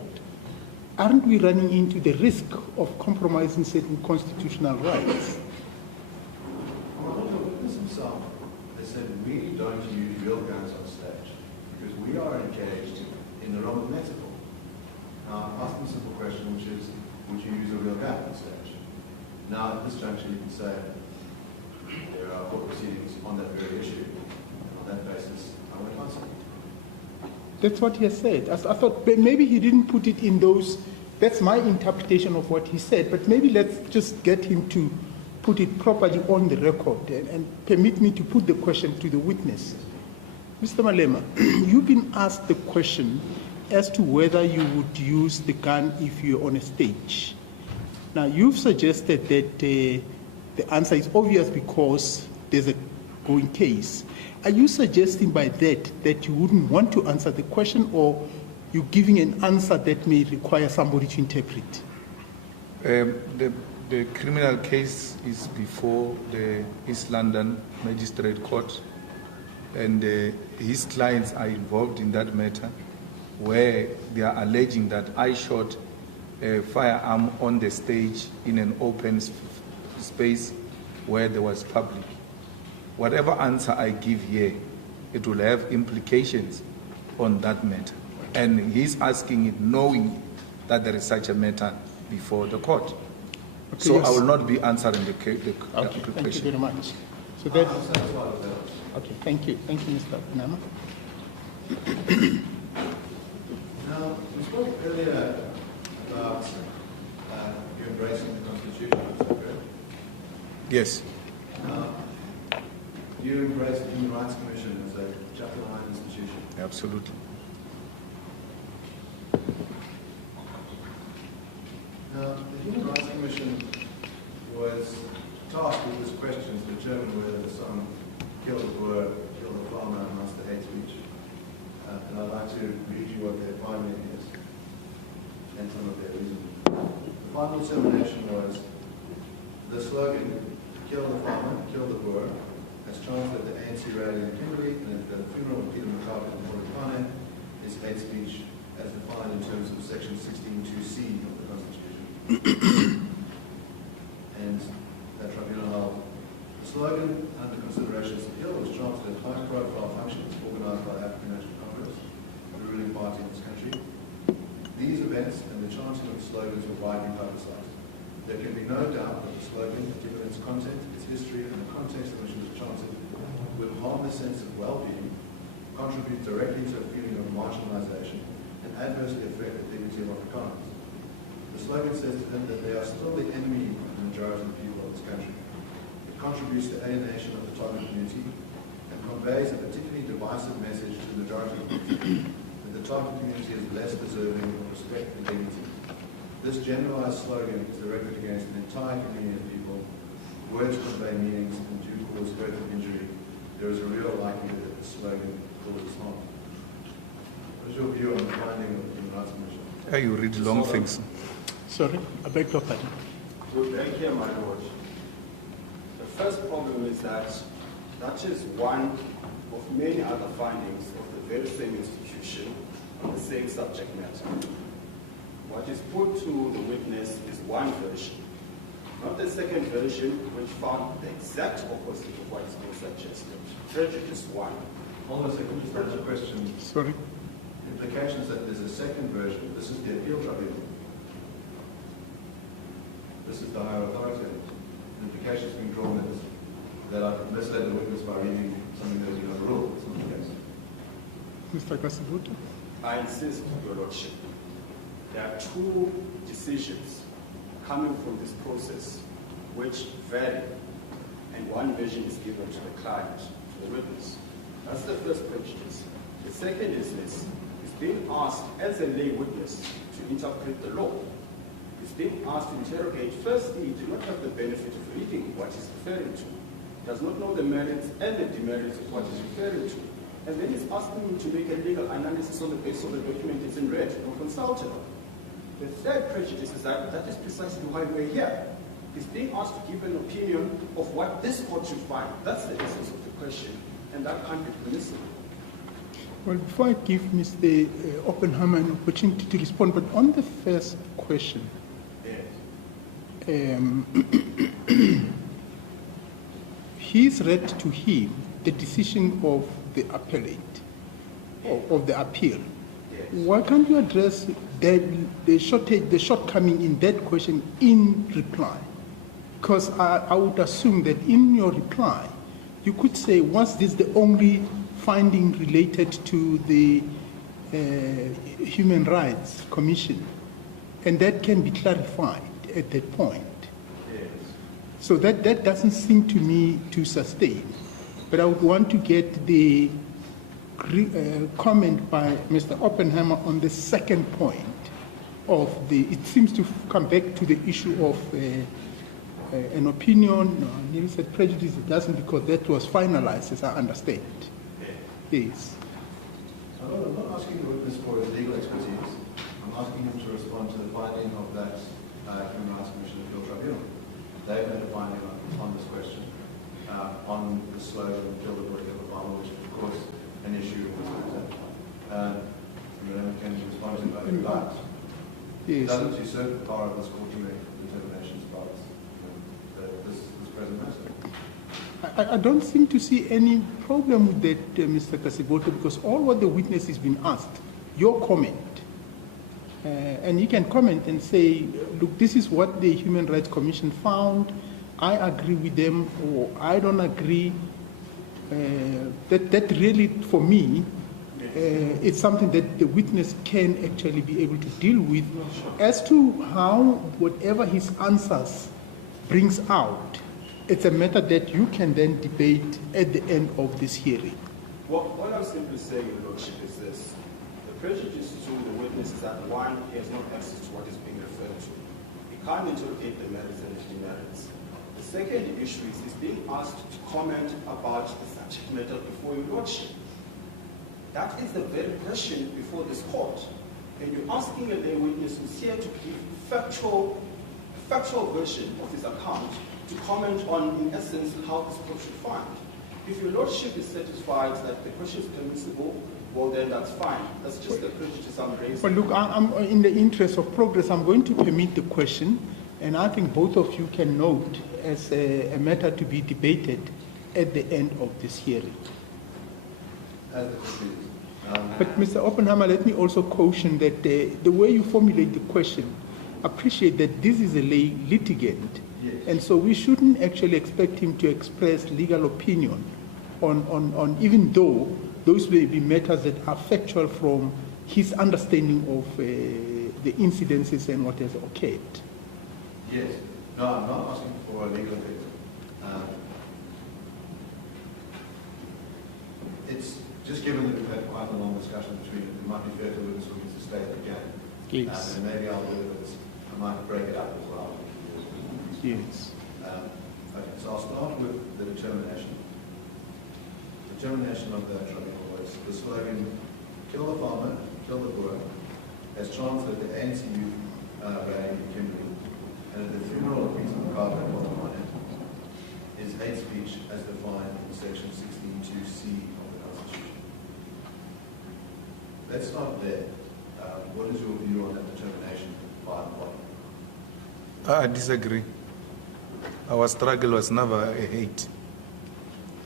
Aren't we running into the risk of compromising certain constitutional rights? They said we don't use real guns on stage because we are engaged in the realm of metaphor. Now, I asked them a simple question, which is, would you use a real gun on stage? Now, at this juncture, you can say there are court proceedings on that very issue. And on that basis, I won't answer. That's what he has said. I thought maybe he didn't put it in those. That's my interpretation of what he said. But maybe let's just get him to put it properly on the record and permit me to put the question to the witness. Mr. Malema, you've been asked the question as to whether you would use the gun if you're on a stage. Now, you've suggested that the answer is obvious because there's a going case. Are you suggesting by that you wouldn't want to answer the question, or you're giving an answer that may require somebody to interpret? The criminal case is before the East London Magistrate Court, and his clients are involved in that matter, where they are alleging that I shot a firearm on the stage in an open space where there was public. Whatever answer I give here, it will have implications on that matter. And he's asking it knowing that there is such a matter before the court. Okay, so yes. I will not be answering the question. Thank you very much. So that, okay, thank you. Thank you, Mr. Nama. Now, we spoke earlier about you embracing the Constitution, is that correct? Yes. You embrace the Human Rights Commission as a Chapter 9 institution? Absolutely. Now, the Human Rights Commission was tasked with this question to determine whether some killed a Boer, killed a farmer amongst the hate speech. And I'd like to read you what their finding is and some of their final determination was the slogan, kill the farmer, kill the Boer, as chanted at the ANC rally in Kimberley and at the funeral of Peter McCarthy in Polokwane, is hate speech as defined in terms of section 16(2)(c) of the Constitution. And that tribunal held the slogan under consideration as appeal was chanted at high-profile functions organized by the African National Congress, the ruling party in this country. These events and the chanting of the slogans were widely publicized. There can be no doubt that the slogan, given its content, its history, and the context in which it was chanted, would harm the sense of well-being, contribute directly to a feeling of marginalization, and adversely affect the dignity of Afrikaners. The slogan says to them that they are still the enemy of the majority of the people of this country. It contributes to alienation of the target community and conveys a particularly divisive message to the majority of the community that the target community is less deserving of respect and dignity. This generalized slogan is directed against an entire community of people. Words convey meanings and do cause hurt and injury. There is a real likelihood that the slogan causes harm. What is your view on the finding of the Human Rights Commission? You read long things. Sorry, I beg your pardon. Thank you, my lord. The first problem is that is one of many other findings of the very same institution on the same subject matter. What is put to the witness is one version, not the second version, which found the exact opposite of what is being suggested. Prejudice one. Hold on a second, just ask a question. Sorry. Implications that there's a second version. This is the appeal tribunal. This is the higher authority. The implications being drawn is that I've misled the witness by reading something that is overruled. It's not the case. Mr. Kasibuta? I insist, Your Lordship. There are two decisions coming from this process which vary, and one version is given to the client, to the witness. That's the first prejudice. The second is this. He's being asked as a lay witness to interpret the law. He's being asked to interrogate. Firstly, he does not have the benefit of reading what he's referring to. He does not know the merits and the demerits of what he's referring to. And then he's asking him to make a legal analysis on the basis of the document it's in read or consulted on. The third prejudice is that is precisely why we're here. He's being asked to give an opinion of what this court should find. That's the essence of the question, and that can't be permissible. Well, before I give Mr. Oppenheimer an opportunity to respond, but on the first question, Yes. he's read to him the decision of the appellate, of the appeal. Yes. Why can't you address the shortcoming in that question in reply? Because I would assume that in your reply, you could say, was this the only finding related to the Human Rights Commission? And that can be clarified at that point. Yes. So that doesn't seem to me to sustain. But I would want to get the comment by Mr. Oppenheimer on the second point of it seems to come back to the issue of an opinion. No, Neil said prejudice, it doesn't, because that was finalized, as I understand. Yes. I'm not asking the witness for his legal expertise. I'm asking him to respond to the finding of that Human Rights Commission appeal tribunal. They've made a finding on this question, on the slogan, kill the Boer, kill the farmer, which is, of course, an issue in this matter. Can you respond to that if you like? Yes. It doesn't usurp the power of this court to make determinations about this present matter. I don't seem to see any problem with that, Mr. Kasiboto, because all what the witness has been asked, your comment, and you can comment and say, look, this is what the Human Rights Commission found, I agree with them, or I don't agree. That really, for me, it's something that the witness can actually be able to deal with. As to how whatever his answers brings out, it's a matter that you can then debate at the end of this hearing. Well, what I'm simply saying, Your Lordship, is this. The prejudice to the witness is that, one, he has no access to what is being referred to. He can't interrogate the merits and the demerits. The second issue is he's being asked to comment about the subject matter before Your Lordship. That is the very question before this court. And you're asking a lay witness who's here to give factual factual version of his account to comment on, in essence, how this court should find. If your lordship is satisfied that the question is permissible, well then that's fine. That's just the prejudice I'm raising. But look, I'm in the interest of progress, I'm going to permit the question, and I think both of you can note as a matter to be debated at the end of this hearing. But Mr. Oppenheimer, let me also caution that the way you formulate the question, appreciate that this is a lay litigant, yes. And so we shouldn't actually expect him to express legal opinion on even though those may be matters that are factual from his understanding of the incidences and what has occurred. Yes. No, I'm not asking for a legal opinion. It's just given that we've had quite a long discussion between it might be fair to witness who gets to stay again. Yes. And maybe I'll do it, I might break it up as well. Yes. Okay, so I'll start with the determination. Determination of the tribunal was the slogan, kill the farmer, kill the boer, as chanted at the ANC youth rally in Kimberley, and at the funeral of Peter McCarthy at Bottomline, is hate speech as defined in section 16(2)(c) of the Constitution. Let's start there. What is your view on that determination by the body? I disagree. Our struggle was never a hate.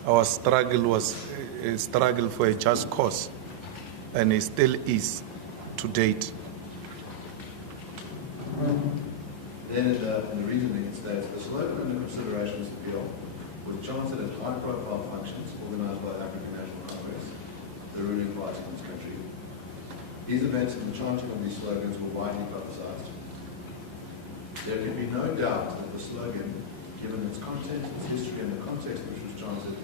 Our struggle was a struggle for a just cause, and it still is to date. Then in the reasoning it states, the slogan under consideration of this appeal was chanted at high-profile functions organized by the African National Congress, the ruling party in this country. These events and the chanting of these slogans were widely publicized. There can be no doubt that the slogan, given its content, its history, and the context in which it was chanted,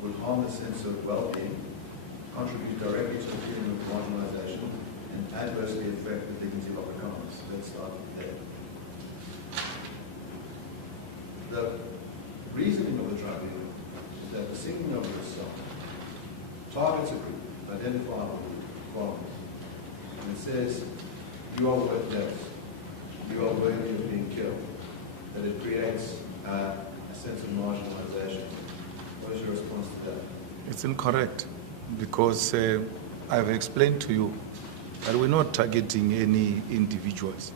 would harm the sense of well-being, contribute directly to the feeling of marginalization, and adversely affect the dignity of Afrikaners. Let's start there. The reasoning of the tribunal is that the singing of this song targets a group, identifiable group, and it says, you are worth death, you are worthy of being killed, that it creates a sense of marginalization. What is your response to that? It's incorrect, because I've explained to you that we're not targeting any individuals.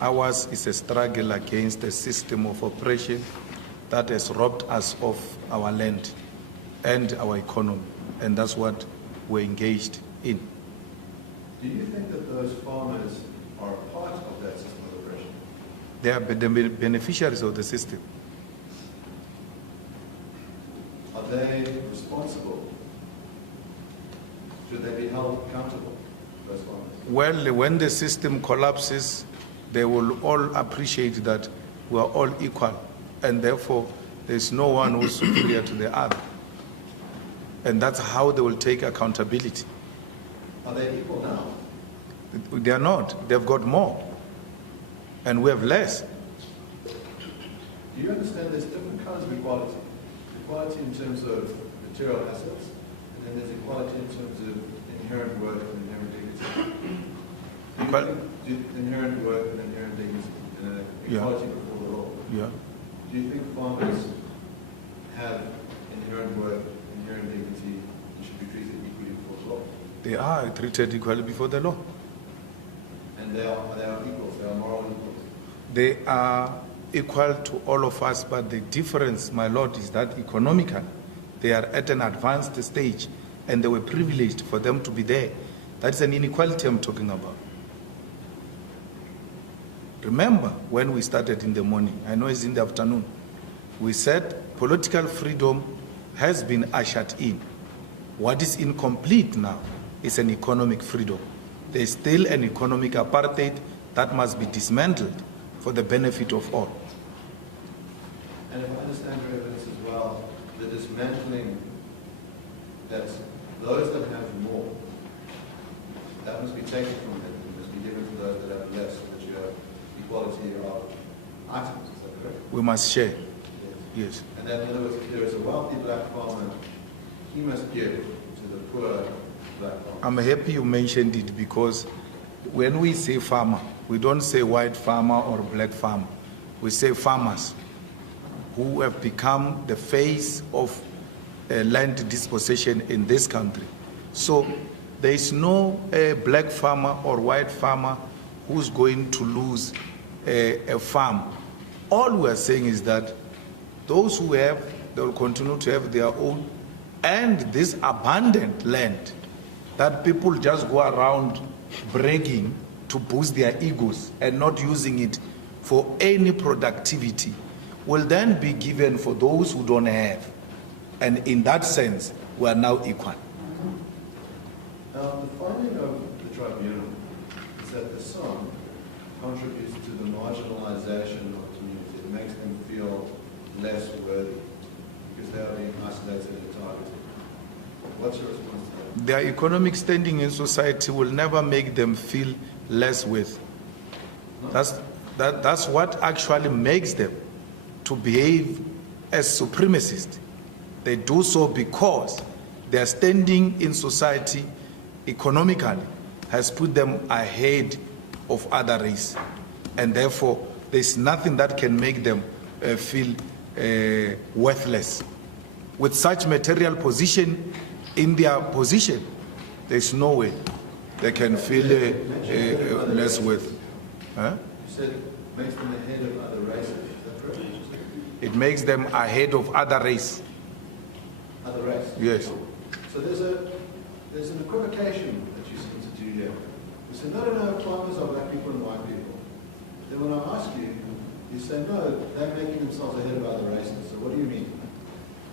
Ours is a struggle against a system of oppression that has robbed us of our land and our economy, and that's what we're engaged in. Do you think that those farmers are a part of that system of oppression? They are the beneficiaries of the system. Are they responsible? Should they be held accountable, those farmers? Well, when the system collapses, they will all appreciate that we are all equal, and therefore there's no one who's superior to the other. And that's how they will take accountability. Are they equal now? They are not. They've got more, and we have less. Do you understand there's different kinds of equality? Equality in terms of material assets, and then there's equality in terms of inherent worth and inherent dignity. Inherent worth and inherent dignity, equality before the law. Yeah. Do you think farmers have inherent worth, inherent dignity, and should be treated equally before the law? They are treated equally before the law. And they are equals, they are moral equals. They are equal to all of us, but the difference, my Lord, is that economically, they are at an advanced stage, and they were privileged for them to be there. That's an inequality I'm talking about. Remember when we started in the morning, I know it's in the afternoon, we said political freedom has been ushered in. What is incomplete now is an economic freedom. There's still an economic apartheid that must be dismantled for the benefit of all. And if I understand your evidence as well, the dismantling, that those that have more, that must be taken from them, it must be given to those that have less, so that you have equality of items, is that correct? We must share. Yes. Yes. And then in other words, if there is a wealthy black farmer, he must give to the poor black farmer. I'm happy you mentioned it, because when we say farmer, we don't say white farmer or black farmer. we say farmers, who have become the face of land dispossession in this country. So there is no black farmer or white farmer who's going to lose a farm. All we are saying is that those who have, they will continue to have their own, and this abundant land that people just go around bragging to boost their egos and not using it for any productivity will then be given for those who don't have. And in that sense, we are now equal. The finding of the tribunal is that the song contributes to the marginalization of communities. It makes them feel less worthy because they are being isolated and targeted. What's your response to that? Their economic standing in society will never make them feel less worth. That's what actually makes them to behave as supremacists. They do so because their standing in society economically has put them ahead of other races, and therefore there's nothing that can make them feel worthless. With such material position in their position, there's no way they can feel less worth. Huh? You said it makes them ahead of other races. Is that correct? It makes them ahead of other races. Other races? Yes. So there's an equivocation that you seem to do here. You say, no, farmers are black people and white people. Then when I ask you, you say, no, they're making themselves ahead of other races. So what do you mean?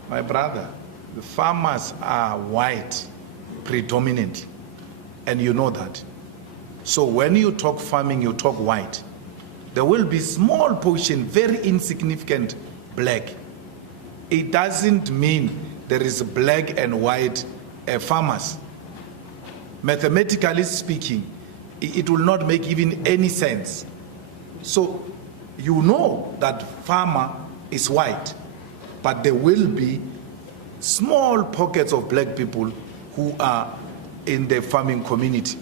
My brother, the farmers are white predominantly, and you know that. So when you talk farming, you talk white. There will be small portion, very insignificant black. It doesn't mean there is black and white farmers. Mathematically speaking, it will not make even any sense. So you know that farmer is white, but there will be small pockets of black people who are in the farming community,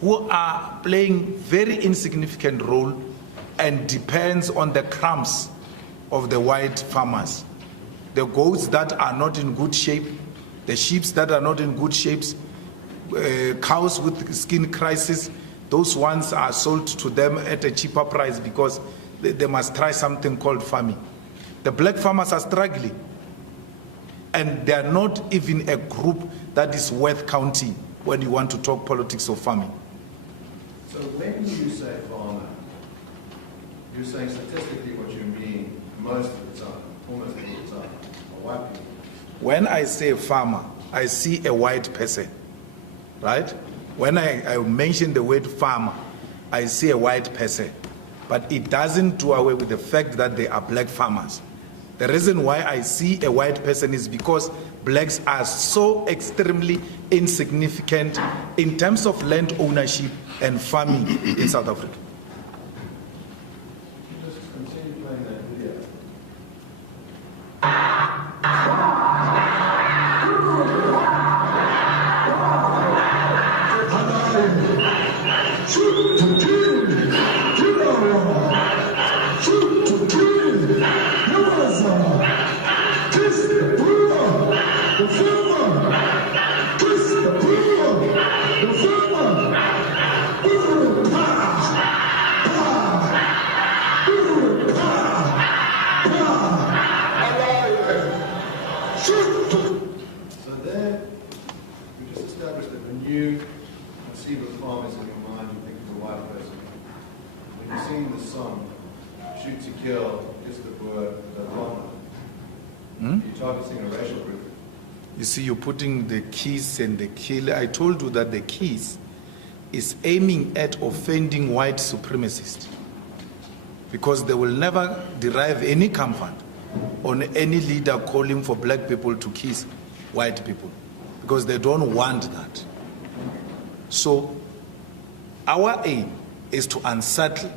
who are playing very insignificant role and depends on the crumbs of the white farmers. The goats that are not in good shape, the sheep that are not in good shapes, cows with skin crisis, those ones are sold to them at a cheaper price because they must try something called farming. The black farmers are struggling, and they are not even a group that is worth counting when you want to talk politics of farming. So when you say farmer, you're saying statistically what you mean most of the time, almost all the time, are white people. When I say farmer, I see a white person, right? When I mention the word farmer, I see a white person. But it doesn't do away with the fact that they are black farmers. The reason why I see a white person is because blacks are so extremely insignificant in terms of land ownership and farming in South Africa. Just continue playing that video. Shoot to kill, shoot to kill, kiss the poor, the farmer, kiss the poor, the farmer, So there, we just established that when you conceive of farmers in your mind, you think of a white person. When you're singing the song, shoot to kill, kiss the poor, the farmer, you're targeting a racial group. You see, you're putting the kiss and the kill. I told you that the kiss is aiming at offending white supremacists, because they will never derive any comfort on any leader calling for black people to kiss white people, because they don't want that. So our aim is to unsettle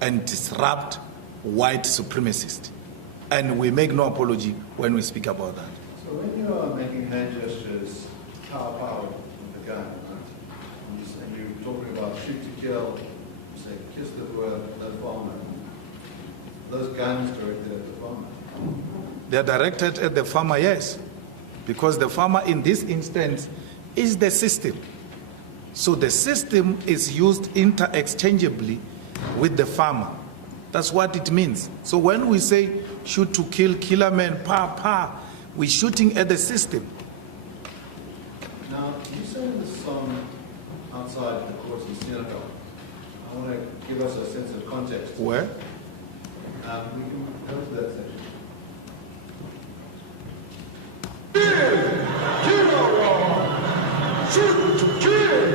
and disrupt white supremacists, and we make no apology when we speak about that. So when you are making hand gestures, power with the gun, right? And you're talking about shoot to kill, you say kiss the poor, the farmer. those guns directed at the farmer? They are directed at the farmer, yes, because the farmer in this instance is the system. So the system is used interchangeably with the farmer. That's what it means. So when we say shoot to kill, kill a man, we're shooting at the system. Now, you say in the song outside the courts in Senegal, I want to give us a sense of context. Where? We can go to that section. Shoot to kill,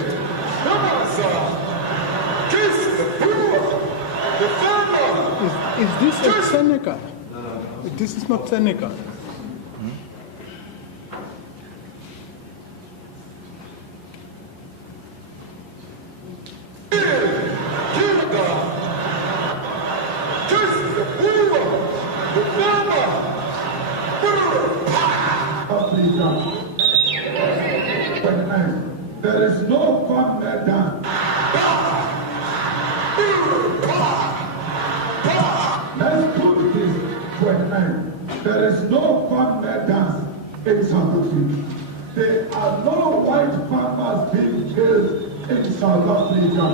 kiss the poor, the farmer. Is this a Seneca? This is not Seneca. There is no farmer done. Let's put this 29. There is no farmer dance in South Africa. There are no white farmers being killed in South Africa.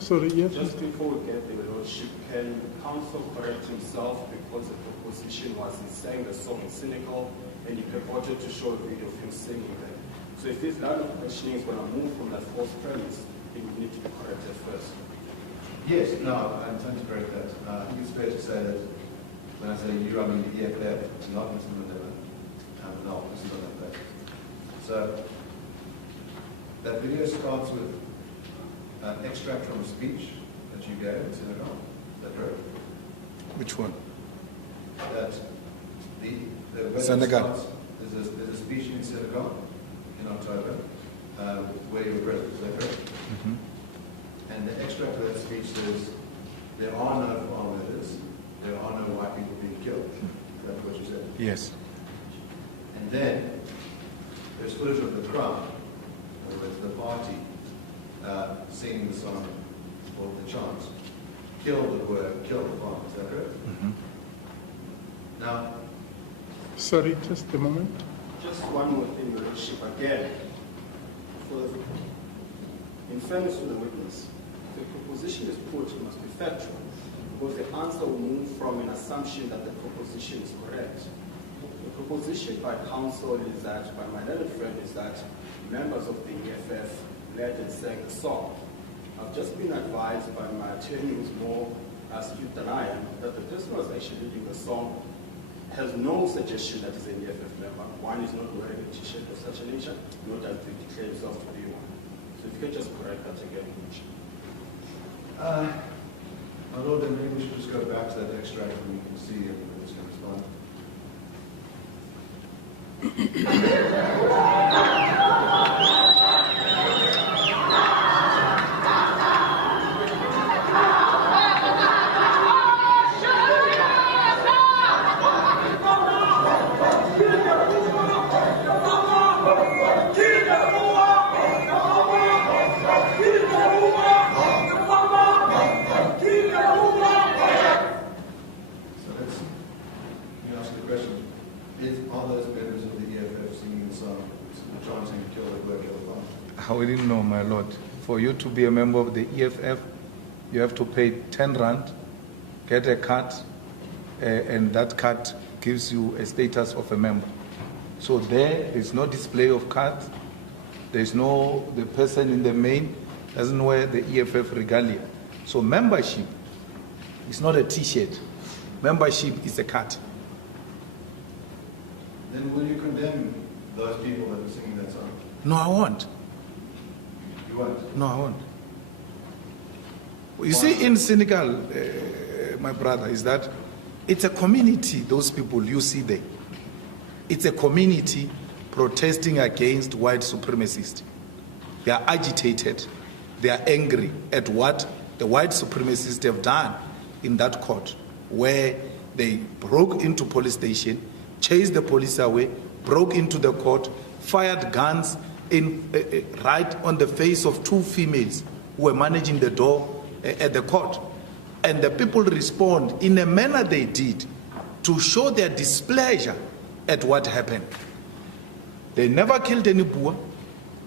Sorry, yes. Just before we get there, Lordship, can counsel correct himself because the proposition was he sang the song in Senegal and he purported to show a video of him singing there. So if this line of questioning is going to move from that false premise, I think we need to be corrected first. Yes, no, I intend to correct that. I think it's fair to say that when I say you, I mean the EFF, not Mr. Mandela. No, this is not like that. So that video starts with an extract from a speech that you gave in Senegal. Is that correct? Which one? That the Senegal. Starts, there's a speech in Senegal in October where you were present. Is that correct? Mm-hmm. And the extract of that speech says, there are no farm leaders, there are no white people being killed. That's what you said. Yes. And then there's footage of the crowd, with the party singing the song or the chants, kill the word, kill the farm. Is that correct? Mm-hmm. Now, sorry, just a moment. Just one more thing, Your Lordship. Again, in fairness to the witness, the proposition is put must be factual, because the answer will move from an assumption that the proposition is correct. The proposition by counsel is that, by my learned friend, is that members of the EFF led and sang the song. I've just been advised by my attorney, who's more astute than I am, that the person who was actually leading the song has no suggestion that he's an EFF member. One is not wearing a t-shirt of such a nature, nor does he declare himself to be one. So if you could just correct that again, please. my Lord, then maybe we should just go back to that extract and we can see if it's going to respond. We didn't know, my Lord. For you to be a member of the EFF, you have to pay 10 rand, get a card, and that card gives you a status of a member. So there is no display of cards. There's no, the person in the main doesn't wear the EFF regalia. So membership It's not a T-shirt. Membership is a card. Then will you condemn those people that were singing that song? No, I won't. You won't? No, I won't. You see, in Senegal, my brother, is that it's a community, those people you see there. It's a community protesting against white supremacists. They are agitated. They are angry at what the white supremacists have done in that court, where they broke into police station, chased the police away, broke into the court, fired guns right on the face of two females who were managing the door at the court. And the people respond in a manner they did to show their displeasure at what happened. They never killed any Boer.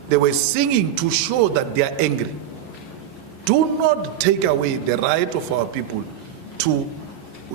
They were singing to show that they are angry. Do not take away the right of our people to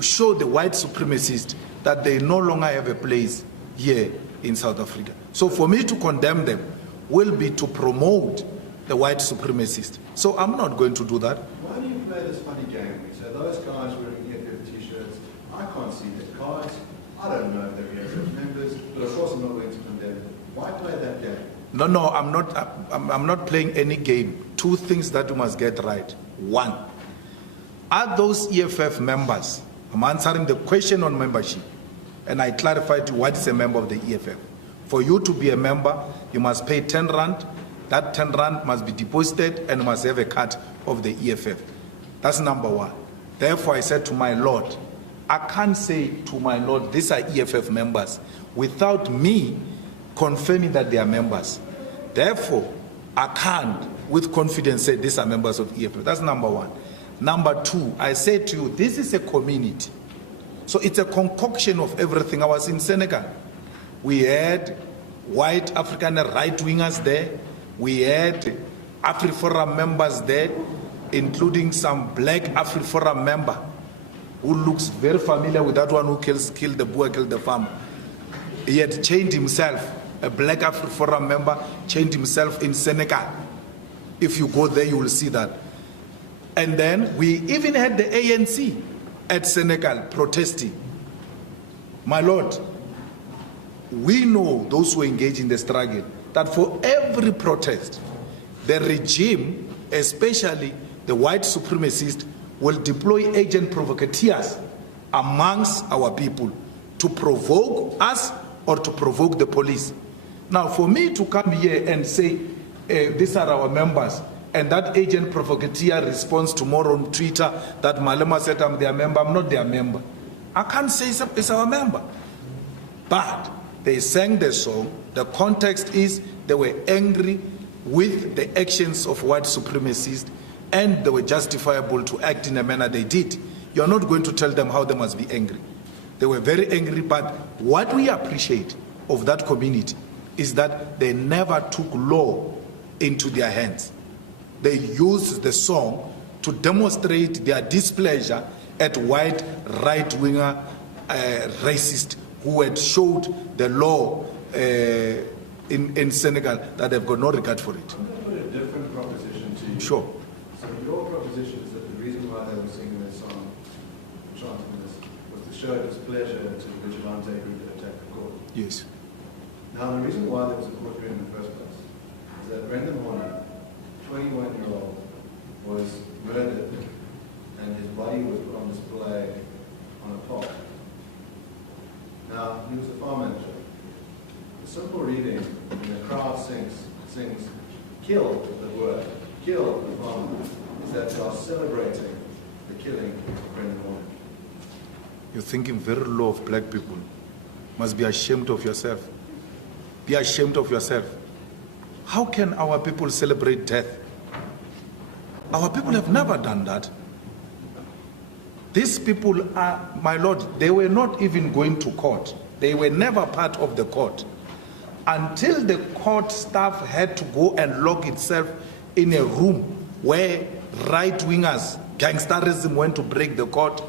show the white supremacists that they no longer have a place here in South Africa. So for me to condemn them will be to promote the white supremacists. So I'm not going to do that. Why do you play this funny game? So those guys wearing EFF t-shirts, I can't see their cards. I don't know if they're EFF members, but of course I'm not going to condemn them. Why play that game? No, I'm not playing any game. Two things that you must get right. One, are those EFF members? I'm answering the question on membership. And I clarified what is a member of the EFF. For you to be a member, you must pay 10 rand. That 10 rand must be deposited and must have a cut of the EFF. That's number one. Therefore, I said to my Lord, I can't say to my Lord, these are EFF members, without me confirming that they are members. Therefore, I can't with confidence say these are members of EFF. That's number one. Number two, I said to you, this is a community. So it's a concoction of everything. I was in Senegal. We had white African right-wingers there. We had Afriforum members there, including some black Afriforum member who looks very familiar with that one who killed the Boer, killed the farmer. He had chained himself, a black Afriforum member chained himself in Senegal. If you go there, you will see that. And then we even had the ANC at Senegal protesting. My Lord, we know those who engage in the struggle that for every protest, the regime, especially the white supremacists, will deploy agent provocateurs amongst our people to provoke us or to provoke the police. Now, for me to come here and say, these are our members, and that agent provocateur responds tomorrow on Twitter that Malema said I'm their member, I'm not their member. I can't say it's our member. But they sang the song. The context is they were angry with the actions of white supremacists and they were justifiable to act in a manner they did. You're not going to tell them how they must be angry. They were very angry, but what we appreciate of that community is that they never took law into their hands. They used the song to demonstrate their displeasure at white right-winger racists who had showed the law in Senegal that they've got no regard for it. I'm going to put a different proposition to you. Sure. So your proposition is that the reason why they were singing this song, chanting this, was to show displeasure to the vigilante group that attacked the court. Yes. Now, the reason why there was a court hearing in the first place is that Brendan Horner, 21-year-old, was murdered and his body was put on display on a pole. Now, he was a farm manager. The simple reading when the crowd sings, kill the word, kill the farmer, is that they are celebrating the killing of Brendan Horner. You're thinking very low of black people. Must be ashamed of yourself. Be ashamed of yourself. How can our people celebrate death? Our people have never done that. These people are, my Lord, they were not even going to court. They were never part of the court. Until the court staff had to go and lock itself in a room where right-wingers, gangsterism went to break the court,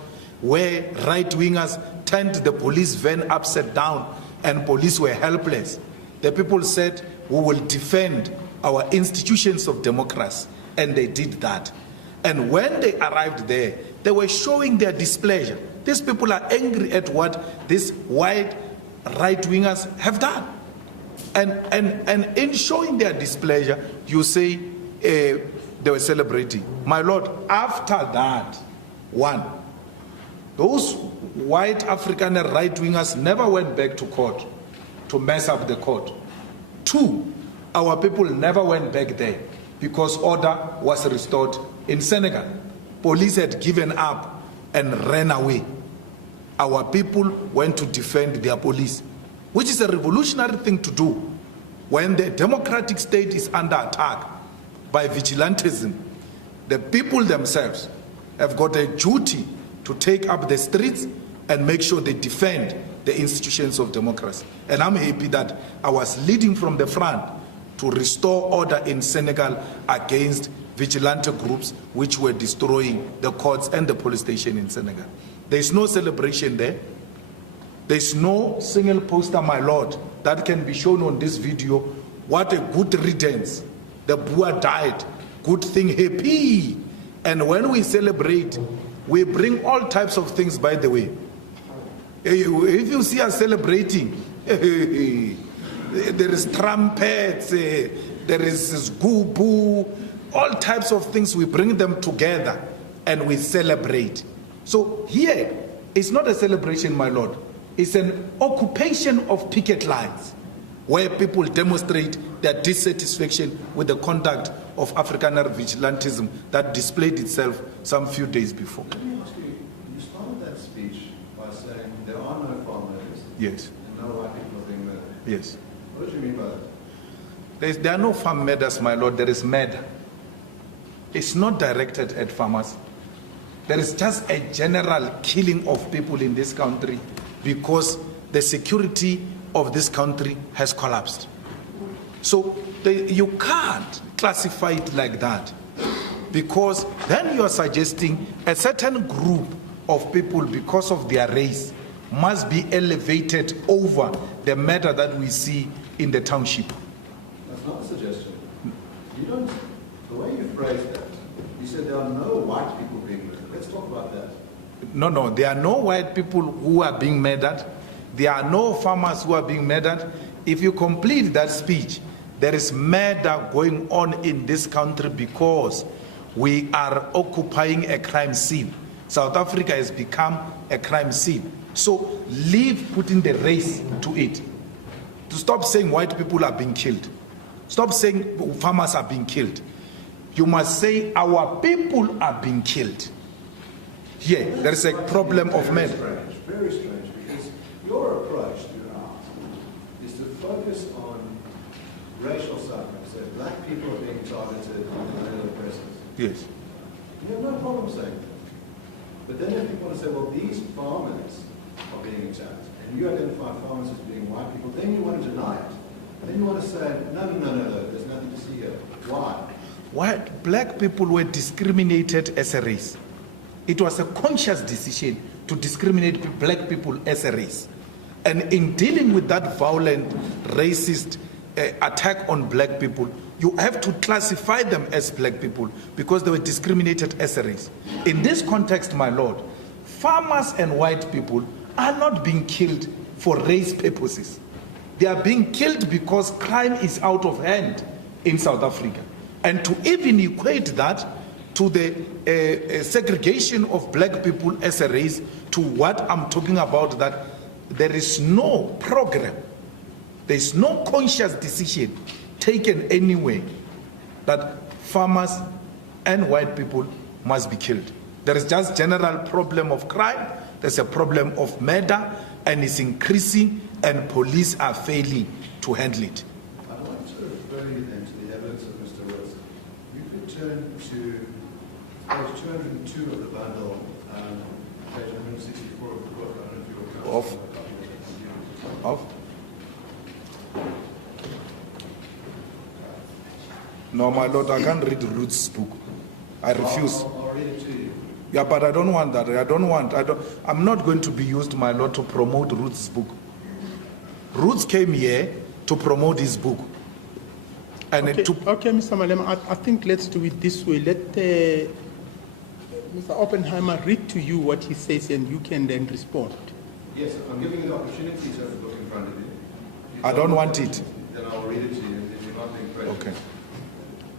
where right-wingers turned the police van upside down and police were helpless. The people said, we will defend our institutions of democracy, and they did that. And when they arrived there, they were showing their displeasure. These people are angry at what these white right-wingers have done. And in showing their displeasure, you say they were celebrating. My Lord, after that, one, those white African right-wingers never went back to court to mess up the court. Two, our people never went back there because order was restored in Senegal. Police had given up and ran away. Our people went to defend their police, which is a revolutionary thing to do. When the democratic state is under attack by vigilantism, the people themselves have got a duty to take up the streets and make sure they defend the institutions of democracy. And I'm happy that I was leading from the front to restore order in Senegal against vigilante groups which were destroying the courts and the police station in Senegal. There's no celebration there. There's no single poster, my Lord, that can be shown on this video. What a good riddance. The Boer died. Good thing, happy. And when we celebrate, we bring all types of things, by the way. If you see us celebrating, there is trumpets, there is goo-boo, all types of things. We bring them together and we celebrate. So here, it's not a celebration, my Lord. It's an occupation of picket lines where people demonstrate their dissatisfaction with the conduct of Afrikaner vigilantism that displayed itself some few days before. Let me ask you, you started that speech by saying there are no farm murders. Yes. And no white people are being murdered. Yes. What do you mean by that? There are no farm murders, my Lord. There is murder. It's not directed at farmers. There is just a general killing of people in this country because the security of this country has collapsed. So you can't classify it like that, because then you are suggesting a certain group of people, because of their race, must be elevated over the matter that we see in the township. That's not a suggestion. You don't, the way you phrased that, you said there are no white people being murdered. Let's talk about that. No, there are no white people who are being murdered. There are no farmers who are being murdered. If you complete that speech, there is murder going on in this country because we are occupying a crime scene. South Africa has become a crime scene. So leave putting the race to it. To stop saying white people are being killed. Stop saying farmers are being killed. You must say our people are being killed. Here, there is a problem of murder. Very strange, because your approach throughout is to focus on racial suffering. So black people are being targeted and other persons. Yes. You have no problem saying that. But then if you want to say, well, these farmers are being attacked, and you identify farmers as being white people, then you want to deny it. Then you want to say, no, there's nothing to see here. Why? Black people were discriminated as a race. It was a conscious decision to discriminate black people as a race. And in dealing with that violent, racist attack on black people, you have to classify them as black people because they were discriminated as a race. In this context, my Lord, farmers and white people are not being killed for race purposes. They are being killed because crime is out of hand in South Africa. And to even equate that to the segregation of black people as a race, to what I'm talking about, that there is no program, there is no conscious decision taken anywhere that farmers and white people must be killed. There is just general problem of crime, there's a problem of murder, and it's increasing, and police are failing to handle it. I want to refer you then to the evidence of Mr. Wilson. You could turn to page 202 of the bundle, page 164 of the book. I don't know if you were Of? No, my Lord, I can't read Ruth's book. I refuse. I'll read it to you. Yeah, but I don't want that. I'm not going to be used, my Lord, to promote Ruth's book. Ruth came here to promote his book. And okay, Mr. Malema, I think let's do it this way. Mr. Oppenheimer, read to you what he says and you can then respond. Yes, I'm giving you the opportunity to have a book in front of you. If I don't want it. Then I'll read it to you if you're not being present. Okay.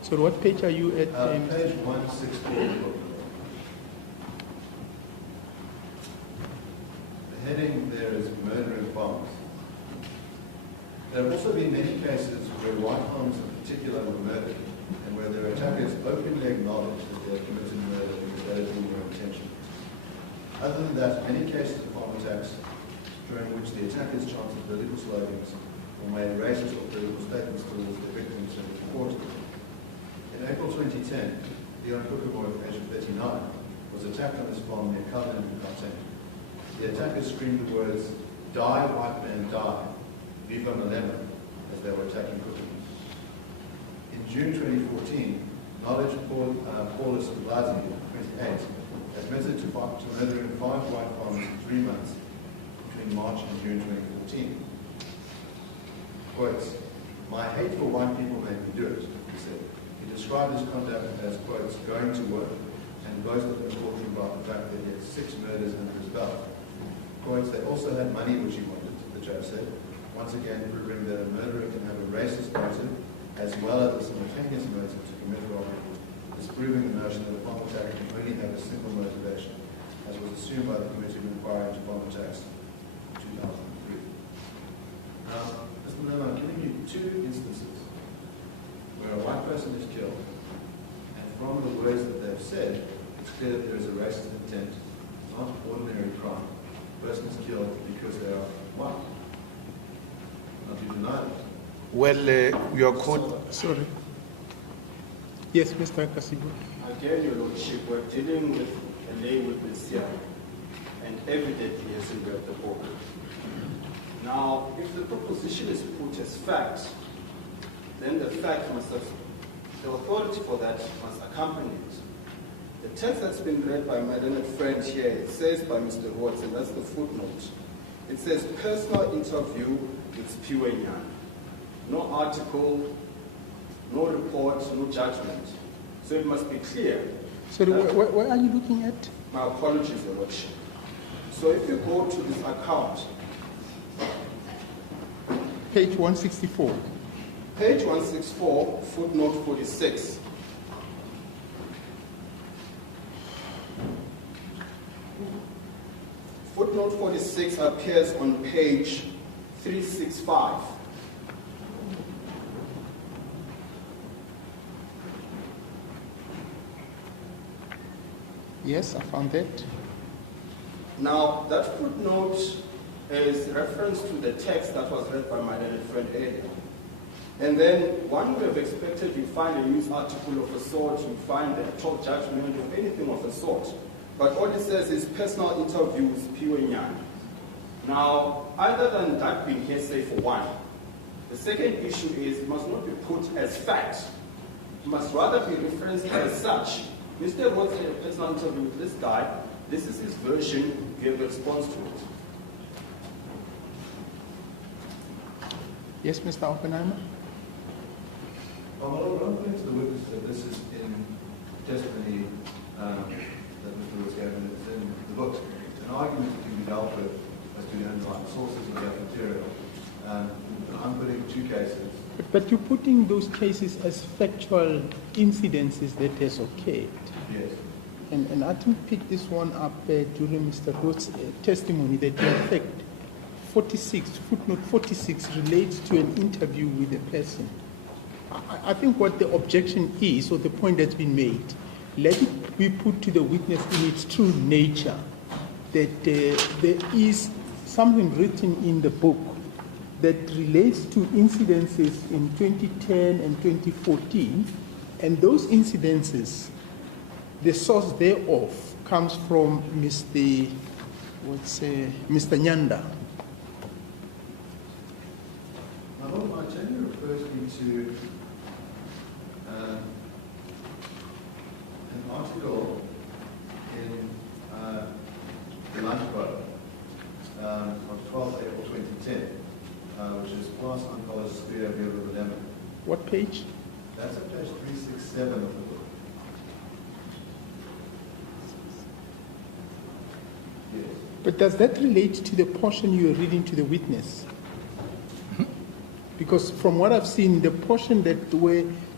So what page are you at? Page 164 of the book. The heading there is murdering farmers. There have also been many cases where white farmers in particular were murdered and where their attackers openly acknowledged that they had committed murder because they had been their intention. Other than that, many cases of farm attacks during which the attackers chanted political slogans or made racist or political statements towards their victims and reported. In April 2010, Leon Kokoboy, aged 39, was attacked on his farm near Calvin in Gauteng. The attackers screamed the words, "Die, white man, die," Viva Malema, as they were attacking Kokoboy. In June 2014, Knowledge Paulus Blazi, 28, admitted to murdering 5 white farmers in 3 months between March and June 2014. Quotes, "My hate for white people made me do it," he said. He described his conduct as, quotes, "going to work," and boasted in the courtroom about the fact that he had 6 murders under his belt. Quotes, "They also had money which he wanted," the judge said, once again proving that a murderer can have a racist motive as well as a simultaneous motive to commit robbery, disproving the notion that a farm attack can only have a single motivation, as was assumed by the Committee of Inquiry into Farm Attacks in 2003. Now, Mr. Malema, I'm giving you 2 instances where a white person is killed, and from the words that they've said, it's clear that there is a racist intent. It's not ordinary crime. The person is killed because they are white. Not you deny it. Well, your code. Sorry. Yes, Mr. Kasibu. Again, Your Lordship, we're dealing with a lay witness here, and evidently he hasn't read the book. Now, if the proposition is put as fact, then the fact must have, the authority for that must accompany it. The text that's been read by my learned friend here, it says by Mr. Watts, and that's the footnote. It says, personal interview with Piwenyan. No article, no report, no judgment. So it must be clear. Sorry, where are you looking at? My apologies, Your Lordship. So if you go to this account, Page 164. page 164, footnote 46. Footnote 46 appears on page 365. Yes, I found that. Now, that footnote is reference to the text that was read by my learned friend earlier. And then one would have expected you find a news article of a sort, you find a top judgment of anything of a sort. But all it says is personal interview with Piwenyan. Now, other than that being hearsay for one, the second issue is it must not be put as fact. It must rather be referenced as such. Mr. Rhodes had a personal interview with this guy. This is his version. Give a response to it. Yes, Mr. Oppenheimer? Well, I'm putting to the witness that this is in testimony that Mr. Lewis gave, and it's in the book. An argument that can be dealt with as to the underlying sources of that material. I'm putting 2 cases. But you're putting those cases as factual incidences that has occurred. Yes. And I didn't pick this one up during Mr. Rhodes' testimony that in fact 46, footnote 46 relates to an interview with a person. I think what the objection is, or the point that's been made, let it be put to the witness in its true nature that there is something written in the book that relates to incidences in 2010 and 2014, and those incidences, the source thereof comes from Mr. Nyanda. Now, my agenda refers me to an article in the Lunchbook on 12th April 2010, which is Class Uncollars Spear of River Lemon. What page? That's at page 367 of the book. Yes. But does that relate to the portion you are reading to the witness? Because from what I've seen, the portion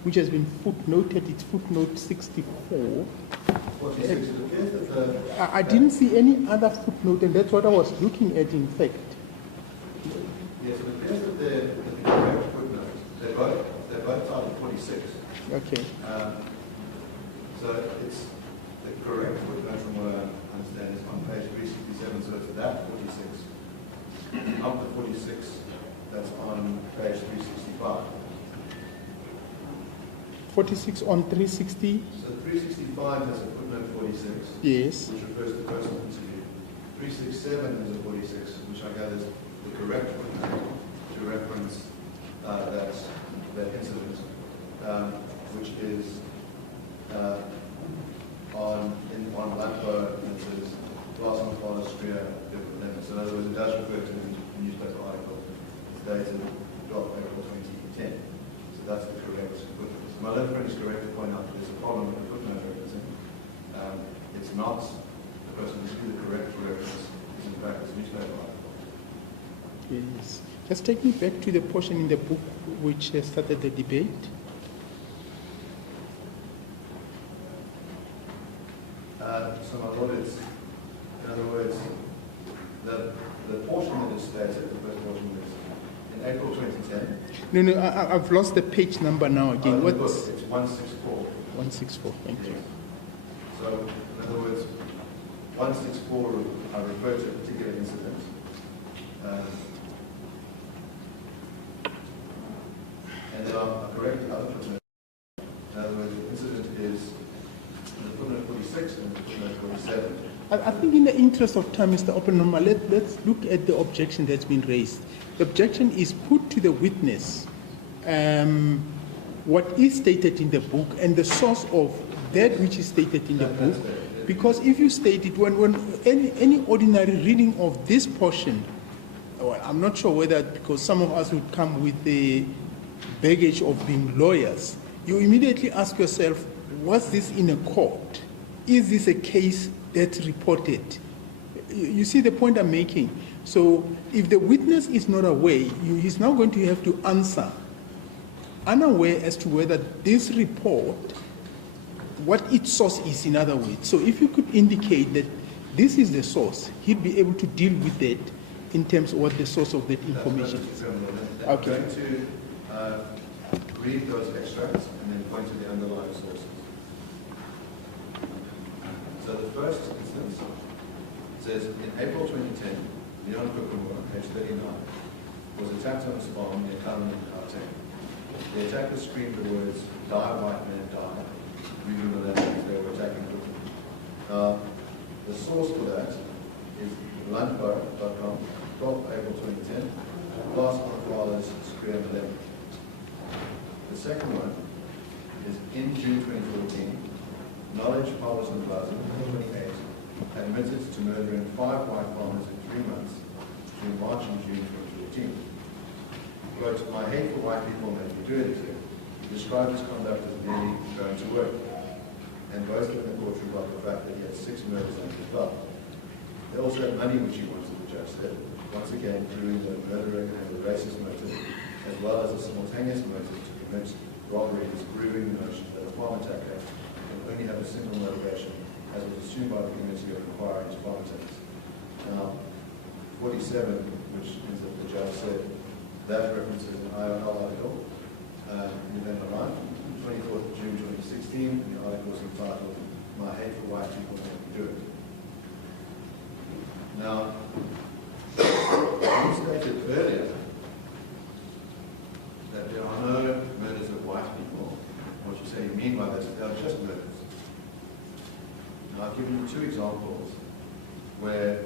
which has been footnoted, it's footnote 64. 46, it appears that I didn't see any other footnote, and that's what I was looking at, in fact. yes, it appears that the correct footnote, they're both titled 46. Okay. So it's the correct footnote from what I understand is on page 367, so it's that 46, not the 46 that's on page 365. 46 on 360? So 365 has a footnote 46, Yes. which refers to personal interview. 367 has a 46, which I gather is the correct footnote to reference that incident, which is on Lampo, and it says glass on Father Stria, different limits. In other words, it does refer to the newspaper article. It's dated 12 April 2010. So that's the correct footnote. So my left friend is correct to point out that there's a problem with the footnote referencing. It's not the person who's doing the correct reference is in fact this newspaper article. Yes. Just take me back to the portion in the book which started the debate. So my Lord, it's, in other words, the portion that is stated, the first portion is in April 2010. No, I've lost the page number now again. Look, What's it's 164. 164? Thank you. So, in other words, 164, I refer to a particular incident. And there are correct other footnotes. In other words, the incident is in the footnote 46 and the footnote 47. I think in the interest of time, Mr. Oppenheimer, let's look at the objection that's been raised. The objection is put to the witness what is stated in the book and the source of that which is stated in the book. Because if you state it, when any ordinary reading of this portion, well, I'm not sure whether, because some of us would come with the baggage of being lawyers, you immediately ask yourself, was this in a court? Is this a case that's reported? You see the point I'm making? So if the witness is not aware, he's now going to have to answer unaware as to whether this report, what its source is, in other words. So if you could indicate that this is the source, he'd be able to deal with it in terms of what the source of that information is. Okay. Okay. I'm going to read those extracts and then point to the underlying sources. So the first instance says, in April 2010, Leon Kokumura, page 39, was attacked on a farm near Kalan in Gauteng. The attackers screamed the words, "Die, white man, die," reading the letters they were attacking Kokumura. The source for that is landbar.com, 12 April 2010, Glass on Fathers, Square 11. The second one is in June 2014, Knowledge, Powers and Plaza, 28, admitted to murdering 5 white farmers in 3 months between March and June 2014. Quote, "My hate for white people made me do anything." He described his conduct as merely going to work and boasted in the courtroom about the fact that he had 6 murders under his belt. They also had money which he wanted, the judge said, once again proving that murdering had a racist motive as well as a simultaneous motive to commit robbery, disproving the notion that a farm attacker can only have a single motivation, as was assumed by the community of inquiry into farm attacks. Now, 47, which is that the judge said, that references an IRL article, November 9, 24th of June 2016, and the article is entitled, "My Hate for White People Made Me Do It." Now, you stated earlier that there are no murders of white people. What you say you mean by that is they are just murders. Now, I've given you 2 examples where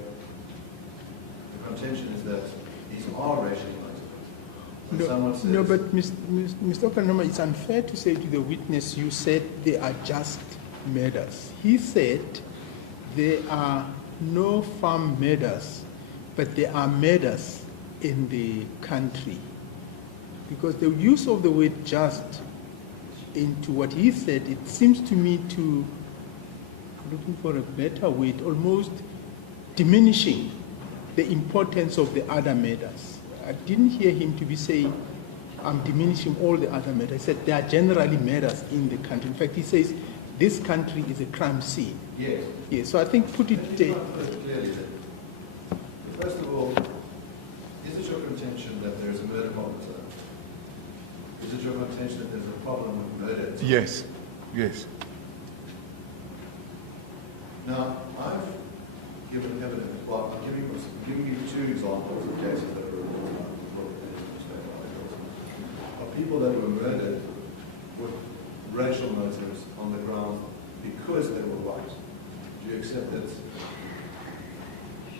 the contention is that these are racially motivated. When someone says, No, but Mr. Oppenheimer, it's unfair to say to the witness, you said they are just murders. He said there are no farm murders, but there are murders in the country. Because the use of the word just into what he said, it seems to me to, looking for a better word, almost diminishing the importance of the other matters. I didn't hear him to be saying, I'm diminishing all the other matters. He said there are generally matters in the country. In fact, he says this country is a crime scene. Yes. Yes, so I think put it... Clearly, first of all, is it your contention that there is a murder problem? Is it your contention that there's a problem with murder? Yes, yes. Now, I've given evidence, well, I'm giving you two examples of cases that are reported by the book of people that were murdered with racial motives on the ground because they were white. Do you accept that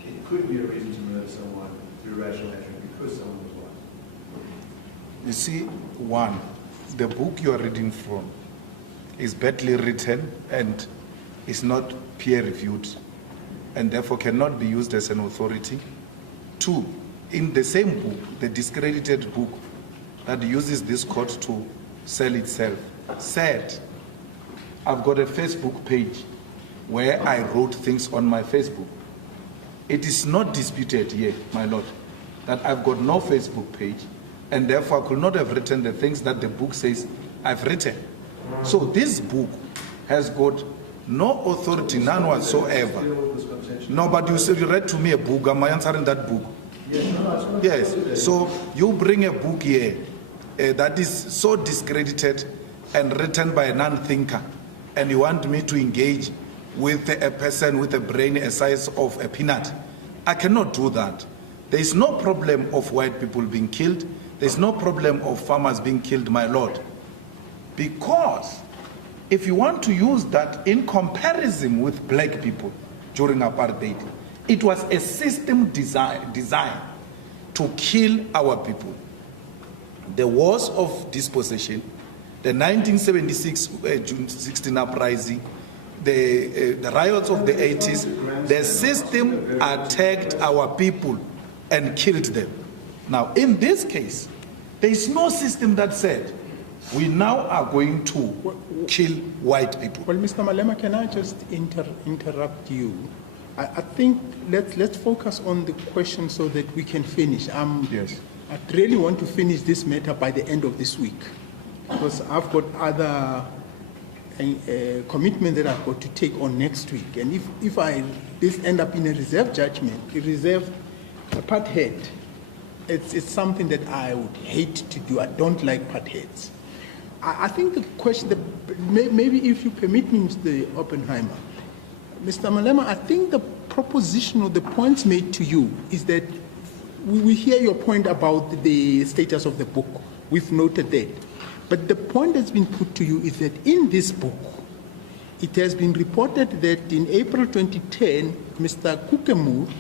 it could be a reason to murder someone through racial hatred because someone was white? You see, one, the book you are reading from is badly written and is not peer-reviewed and therefore cannot be used as an authority. Two, in the same book, the discredited book that uses this court to sell itself, said, I've got a Facebook page where I wrote things on my Facebook. It is not disputed here, my lord, that I've got no Facebook page and therefore I could not have written the things that the book says I've written. So this book has got no authority, none whatsoever. No, but you said you read to me a book. Am I answering that book? Yes. So you bring a book here that is so discredited and written by a non-thinker, and you want me to engage with a person with a brain the size of a peanut. I cannot do that. There is no problem of white people being killed. There is no problem of farmers being killed, my lord. Because if you want to use that in comparison with black people during apartheid, it was a system designed to kill our people. The wars of dispossession, the 1976 June 16 uprising, the riots of the 80s, the system attacked our people and killed them. Now, in this case, there is no system that said, we now are going to kill white people. Well, Mr. Malema, can I just interrupt you? I think let's focus on the question so that we can finish. Yes. I really want to finish this matter by the end of this week because I've got other commitments that I've got to take on next week. And if this end up in a reserve judgment, a reserve part head, it's something that I would hate to do. I don't like part heads. I think the question, maybe if you permit me, Mr. Oppenheimer, Mr. Malema, I think the proposition or the points made to you is that we hear your point about the status of the book. We've noted that. But the point that's been put to you is that in this book, it has been reported that in April 2010, Mr. Kukemu,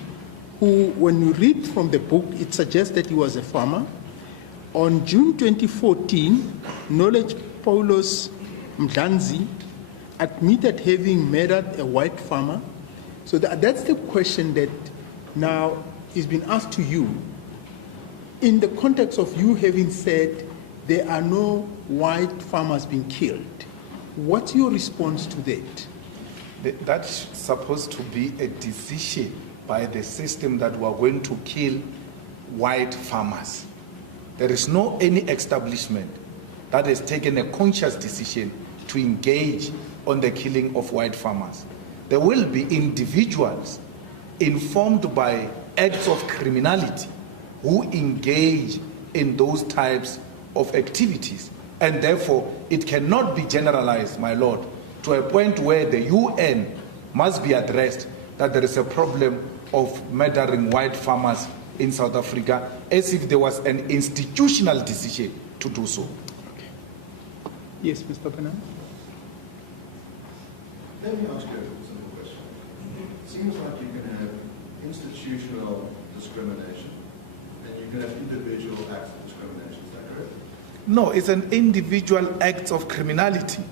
who, when you read from the book, it suggests that he was a farmer. On June 2014, Knowledge Paulos Mdanzi admitted having murdered a white farmer. So that's the question that now is being asked to you in the context of you having said there are no white farmers being killed. What's your response to that? That's supposed to be a decision by the system that we are going to kill white farmers. There is no any establishment that has taken a conscious decision to engage on the killing of white farmers. There will be individuals informed by acts of criminality who engage in those types of activities. And therefore, it cannot be generalized, my lord, to a point where the UN must be addressed that there is a problem of murdering white farmers in South Africa, as if there was an institutional decision to do so. Okay. Yes, Mr. Penang. Let me ask you a simple question. It seems like you can have institutional discrimination and you can have individual acts of discrimination. Is that correct? No, it's an individual act of criminality.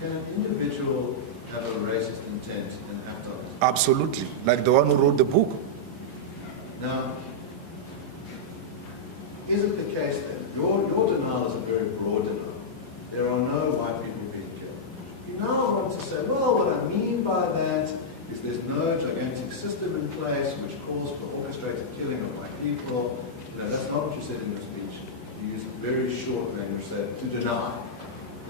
Can an individual have a racist intent and act on it? Absolutely, like the one who wrote the book. Now, is it the case that your denial is a very broad denial? There are no white people being killed. You now want to say, well, what I mean by that is there's no gigantic system in place which calls for orchestrated killing of my people. That's not what you said in your speech. You used very short language, said to deny.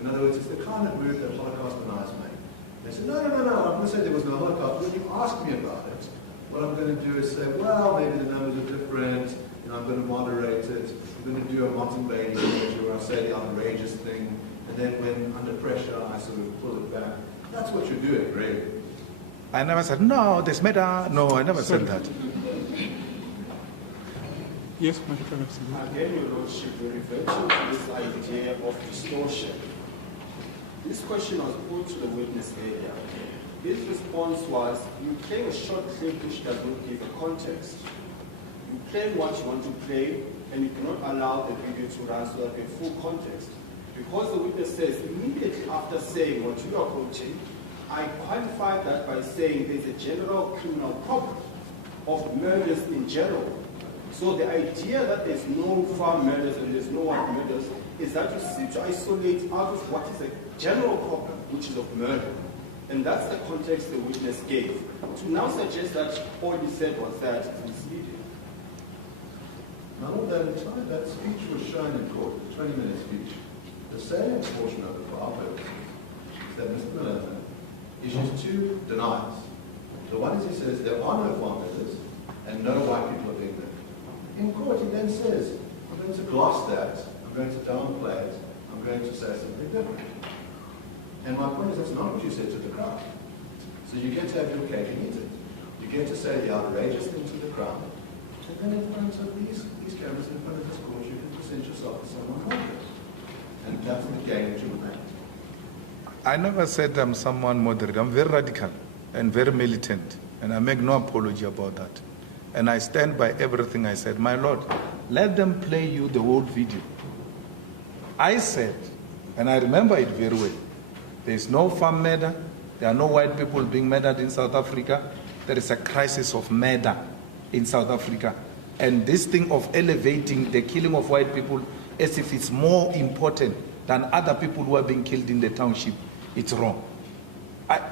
In other words, it's the kind of move that Holocaust deniers make. They said, no, I'm going to say there was no Holocaust. When you ask me about it, what I'm going to do is say, well, maybe the numbers are different, and I'm going to moderate it. I'm going to do a Martin Bailey image where I say the outrageous thing, and then when under pressure, I sort of pull it back. That's what you're doing, really. I never said, no, there's meta. No, I never said that. Yes, my friend. Again, Your Lordship, we refer to this idea of distortion. This question was put to the witness earlier. His response was, you claim a short clip which does not give a context. You claim what you want to play, and you cannot allow the video to run so that we have full context. Because the witness says, immediately after saying what you are quoting, I qualified that by saying there's a general criminal problem of murders in general. So the idea that there's no farm murders and there's no white murders is that you seek to isolate out of what is a general problem, which is of murder. And that's the context the witness gave. To now suggest that all he said was that is misleading. None of that entire, that speech was shown in court, the 20-minute speech. The salient portion of it for our purposes is that Mr. Malema issues two denials. The one is he says there are no farm murders and no white people are being murdered. In court he then says, I'm going to gloss that, I'm going to downplay it, I'm going to say something different. And my point is that's not what you said to the crowd. So you get to have your cake and eat it. You get to say the outrageous thing to the crowd, and then in front of these cameras, in front of this court, you can present yourself as someone moderate. And that's the game that you will make. I never said I'm someone moderate. I'm very radical and very militant, and I make no apology about that. And I stand by everything I said. My Lord, let them play you the whole video. I said, and I remember it very well, there is no farm murder, there are no white people being murdered in South Africa, there is a crisis of murder in South Africa. And this thing of elevating the killing of white people as if it's more important than other people who are being killed in the township, it's wrong.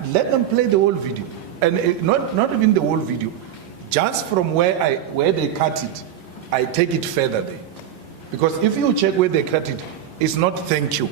Let them play the whole video. And not even the whole video. Just from where they cut it, I take it further there. Because if you check where they cut it, it's not thank you.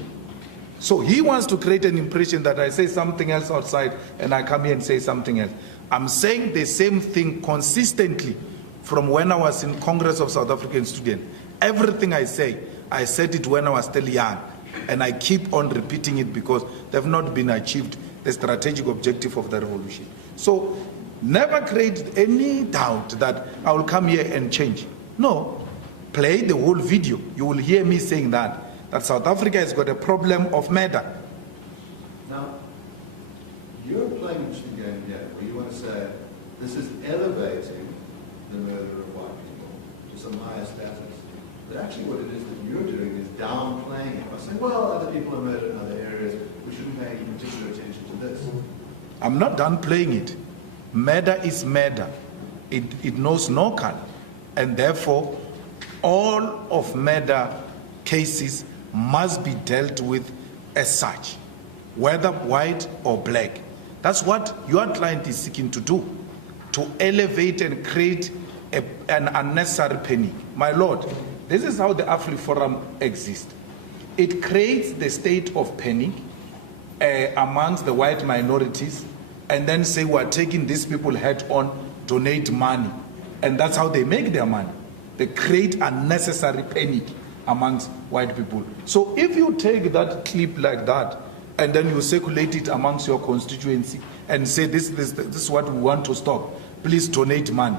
So he wants to create an impression that I say something else outside and I come here and say something else. I'm saying the same thing consistently from when I was in Congress of South African Students. Everything I say, I said it when I was still young. And I keep on repeating it because they've not been achieved the strategic objective of the revolution. So never create any doubt that I will come here and change. No, play the whole video. You will hear me saying that South Africa has got a problem of murder. Now, you're playing a two game here where you want to say this is elevating the murder of white people to some higher status. But actually what it is that you're doing is downplaying it by saying, well, other people are murdered in other areas, we shouldn't pay any particular attention to this. I'm not downplaying it. Murder is murder. It knows no color. And therefore, all of murder cases must be dealt with as such, whether white or black. That's what your client is seeking to do, to elevate and create an unnecessary panic. My Lord, this is how the Afriforum exists. It creates the state of panic amongst the white minorities and then say we are taking these people head on, donate money. And that's how they make their money. They create unnecessary panic amongst white people. So if you take that clip like that and then you circulate it amongst your constituency and say this is what we want to stop, please donate money.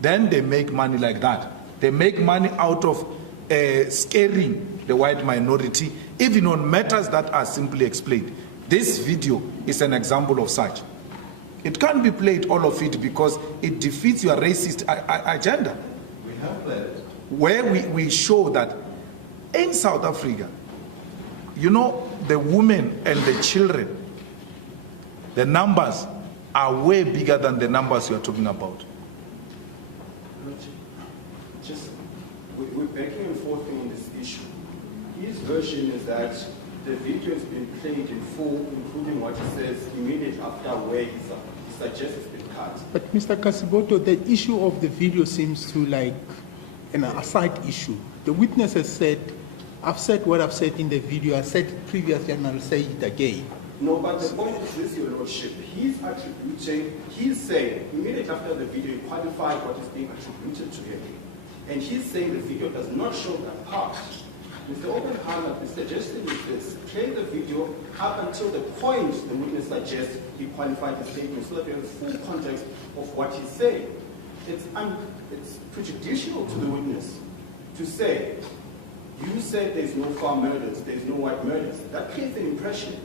Then they make money like that. They make money out of scaring the white minority, even on matters that are simply explained. This video is an example of such. It can't be played, all of it, because it defeats your racist agenda. We have played it. Where we show that in South Africa, you know, the women and the children, the numbers are way bigger than the numbers you're talking about. We're backing and forthing on this issue. His version is that the video has been played in full, including what he says immediately after where he suggests it's been cut. But Mr. Kasiboto, the issue of the video seems to like an aside issue. The witness has said, I've said what I've said in the video, I said it previously and I'll say it again. No, but the point is this, Your Lordship. He's attributing, he's saying, immediately after the video, he qualified what is being attributed to him. And he's saying the video does not show that part. Mr. Oppenheimer, the suggestion is this: play the video up until the point the witness suggests he qualified his statement so that we have the full context of what he's saying. It's prejudicial to the witness to say, you said there's no farm murders, there's no white murders. That creates an impression.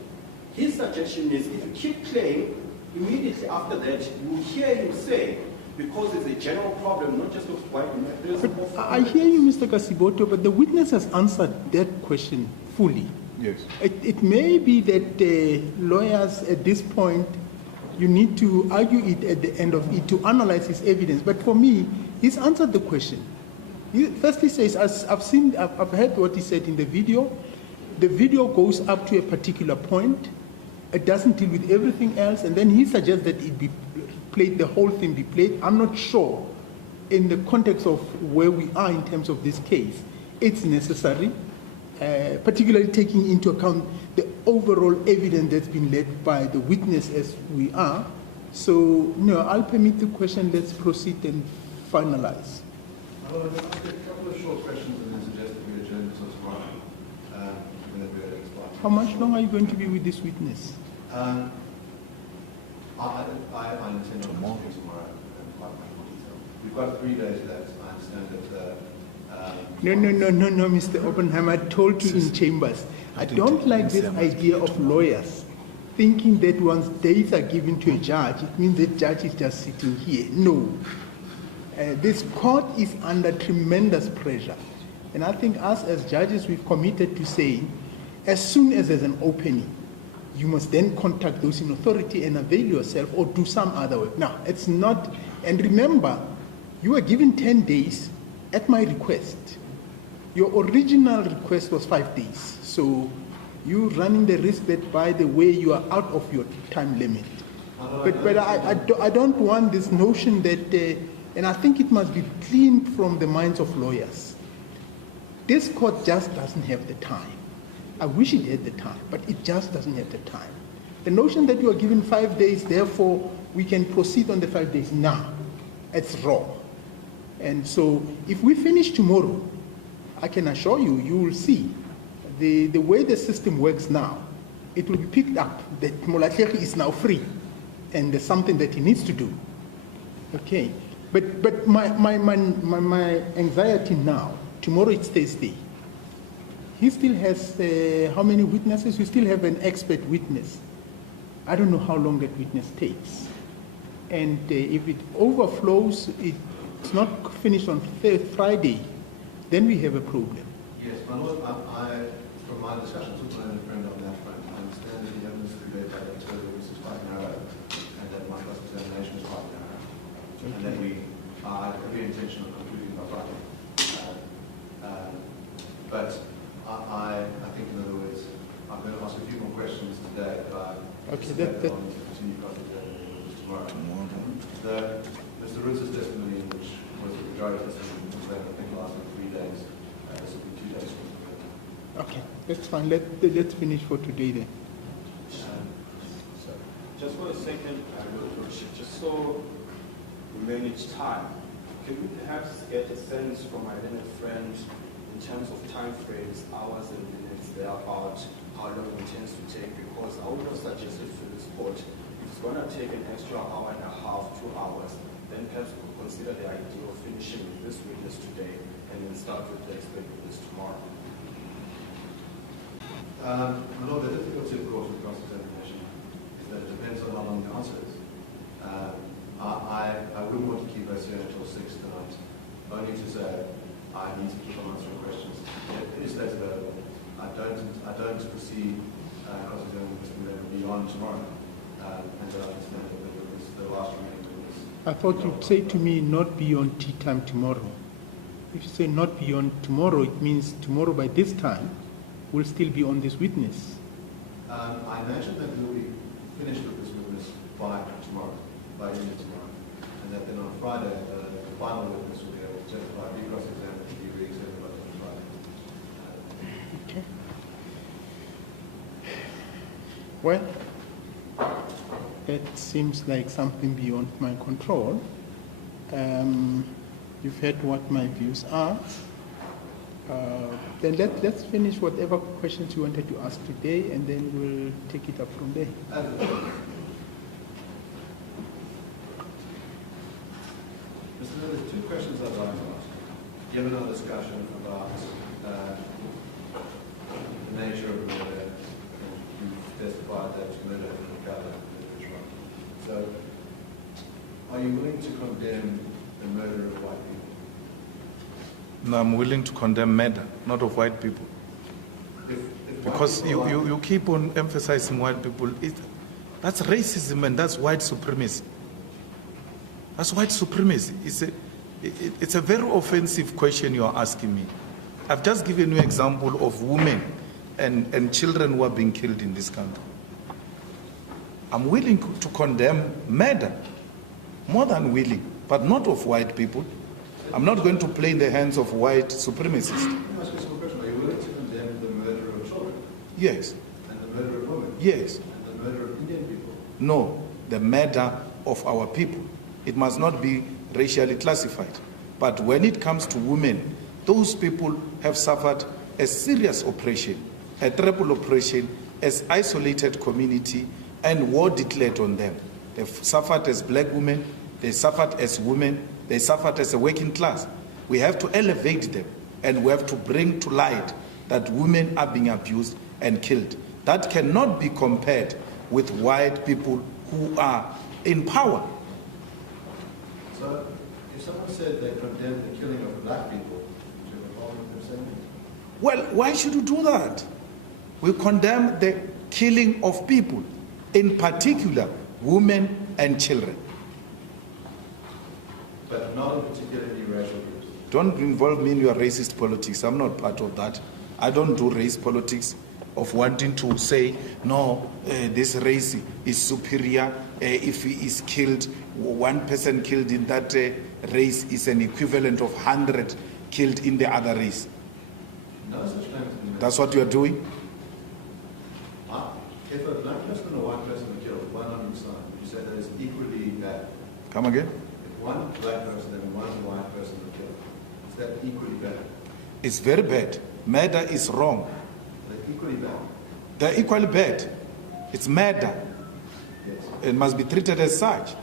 His suggestion is if you keep playing, immediately after that, you will hear him say, because there's a general problem, not just of white murders. But I hear you, Mr. Kasiboto, but the witness has answered that question fully. Yes. It may be that lawyers at this point, you need to argue it at the end of it to analyze his evidence. But for me, he's answered the question. First he says, I've heard what he said in the video. The video goes up to a particular point. It doesn't deal with everything else. And then he suggests that it be played, the whole thing be played. I'm not sure in the context of where we are in terms of this case, it's necessary, particularly taking into account the overall evidence that's been led by the witness as we are. So, no, I'll permit the question. Let's proceed and finalize. I'll ask a couple of short questions and then suggest that we adjourn until tomorrow. And then we'll explain. How much longer are you going to be with this witness? I intend on speaking tomorrow in quite much more detail. We've got 3 days left. I understand that... No, Mr. Oppenheimer, I told you in chambers. I don't like this idea of lawyers thinking that once days are given to a judge, it means the judge is just sitting here. No. This court is under tremendous pressure. And I think us as judges, we've committed to saying, as soon as there's an opening, you must then contact those in authority and avail yourself or do some other work. Now, it's not, and remember, you were given 10 days at my request. Your original request was 5 days. So you're running the risk that, by the way, you are out of your time limit. But I don't want this notion that, and I think it must be cleaned from the minds of lawyers. This court just doesn't have the time. I wish it had the time, but it just doesn't have the time. The notion that you are given 5 days, therefore we can proceed on the 5 days, now, it's wrong. And so if we finish tomorrow, I can assure you, you will see the way the system works now, it will be picked up that Molatlegi is now free and there's something that he needs to do. Okay, but my anxiety now, tomorrow it's Thursday. He still has, how many witnesses? We still have an expert witness. I don't know how long that witness takes. And if it overflows, it's not finished on Friday, then we have a problem. Yes, my Lord, from my discussions with my own friend on that front, I understand that the evidence prepared by the exposure is quite narrow, and that my cross-examination is quite narrow, and that we are every intention of concluding by Friday. But I think, in other words, I'm going to ask a few more questions today, but okay, that continue cross-examination tomorrow. Mr. Rutz's testimony, which was the majority testimony, was that I think lasted 3 days. This will be 2 days. Okay, that's fine. Let's finish for today then. Just for a second, just so we manage time, can we perhaps get a sense from my learned friend in terms of time frames, hours and minutes, about how long it tends to take? Because I would have suggested to this court, if it's going to take an extra hour and a half, 2 hours, then perhaps we could consider the idea of finishing with this witness today and then start with the expert witness tomorrow. My Lord, the difficulty, of course, with cross-examination is that it depends on how long the answer is. I wouldn't want to keep us here until 6 tonight, only to say I need to keep on answering questions. It is that available. I don't foresee cross-examining Mr. Miller beyond tomorrow, and I understand that it was the last reading. I thought you'd say to me, not beyond tea time tomorrow. If you say not beyond tomorrow, it means tomorrow by this time, we'll still be on this witness. I imagine that we'll be finished with this witness by tomorrow. by evening tomorrow. And that then on Friday, the final witness will be able to testify, be cross-examined, and be re-examined by on Friday. Okay. Well, it seems like something beyond my control. You've heard what my views are. Then let's finish whatever questions you wanted to ask today, and then we'll take it up from there. Mr. Miller, there's two questions I'd like to ask. Given our discussion about the nature of murder, and you've testified that murder has been covered in this one. So, are you willing to condemn the murder of white people? No, I'm willing to condemn murder, not of white people. If Because white people you keep on emphasizing white people. That's racism and that's white supremacy. That's white supremacy. It's a very offensive question you're asking me. I've just given you an example of women and children who are being killed in this country. I'm willing to condemn murder, more than willing, but not of white people. I'm not going to play in the hands of white supremacists. Let me ask you a simple question. Are you willing to condemn the murder of children? Yes. And the murder of women? Yes. And the murder of Indian people? No, the murder of our people. It must not be racially classified. But when it comes to women, those people have suffered a serious oppression, a triple oppression, as isolated community, and war declared on them. They've suffered as black women, they suffered as women, they suffered as a working class. We have to elevate them, and we have to bring to light that women are being abused and killed. That cannot be compared with white people who are in power. So, if someone said they condemned the killing of black people, would you have a problem with them saying that? Well, why should you do that? We condemn the killing of people, in particular women and children. But not in particularly racial groups. Don't involve me in your racist politics. I'm not part of that. I don't do race politics of wanting to say, no, this race is superior. If he is killed, one person killed in that race is an equivalent of 100 killed in the other race. No such claim has been made. That's what you are doing? If a black person and a white person are killed, one on each side, would you say that is equally bad? Come again? If one black person and one white person are killed, is that equally bad? It's very bad. Murder is wrong. They're equally bad. They're equally bad. It's murder. Yes. It must be treated as such.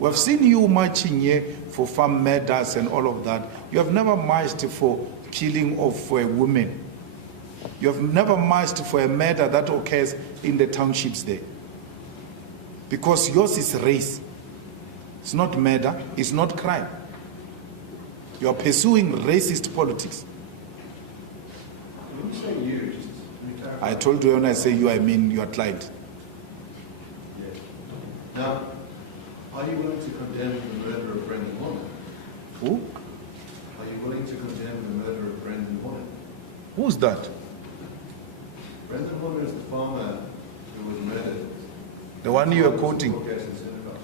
We've seen you marching here for farm murders and all of that. You have never marched for killing of women. You have never marched for a murder that occurs in the townships there. Because yours is race. It's not murder. It's not crime. You are pursuing racist politics. When you say you, just let me clarify. I told you when I say you, I mean your client. Yes. Now, are you willing to condemn the murder of Brendan Warner? Who? Are you willing to condemn the murder of Brendan Warner? Who's that? Brendan Warner is the farmer who was murdered. The one you are There was a quoting. court case in Senegal.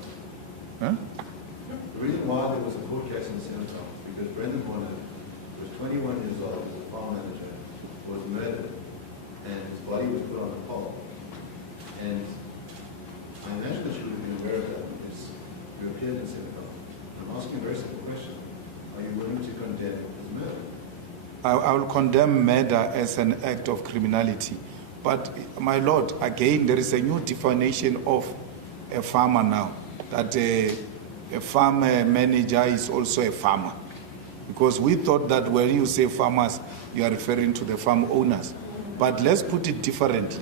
Huh? The reason why there was a court case in Senegal is because Brendan Warner was 21 years old, was a farm manager, was murdered, and his body was put on a pole. And I imagine that you would be aware of that because you appeared in Senegal. I'm asking a very simple question. Are you willing to condemn his murder? I will condemn murder as an act of criminality. But, my Lord, again, there is a new definition of a farmer now, that a farm manager is also a farmer. Because we thought that when you say farmers, you are referring to the farm owners. But let's put it differently.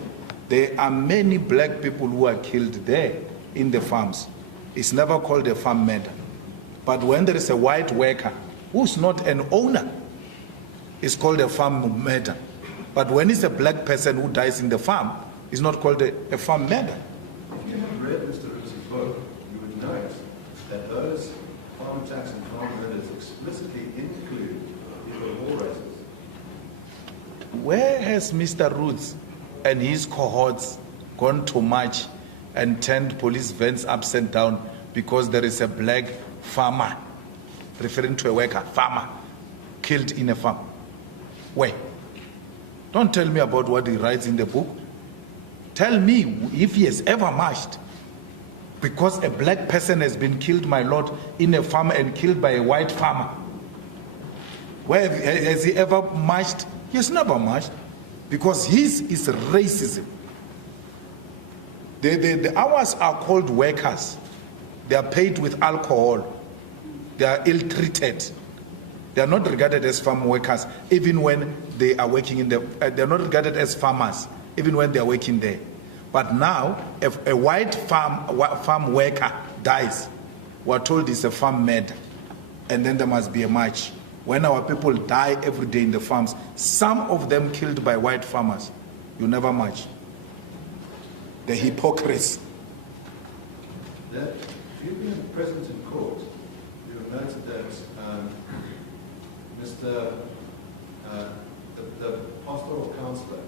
There are many black people who are killed there in the farms. It's never called a farm murder. But when there is a white worker who's not an owner, it's called a farm murder. But when it's a black person who dies in the farm, it's not called a farm murder. If you have read Mr. Roots' book, you would note that those farm attacks and farm murders explicitly include people of all races. Where has Mr. Roots and his cohorts gone to march and turned police vans upside down because there is a black farmer, referring to a worker, farmer, killed in a farm. Where? Don't tell me about what he writes in the book. Tell me if he has ever marched because a black person has been killed, my lord, in a farm and killed by a white farmer. Where has he ever marched? He has never marched because his is racism. The hours are called workers. They are paid with alcohol. They are ill-treated. They are not regarded as farm workers even when they are working in the, they are not regarded as farmers even when they are working there. But now, if a white farm worker dies, we are told it's a farm murder, and then there must be a march. When our people die every day in the farms, some of them killed by white farmers, you never march. The hypocrisy. That you've been present in court, you have noted that the pastoral counsellor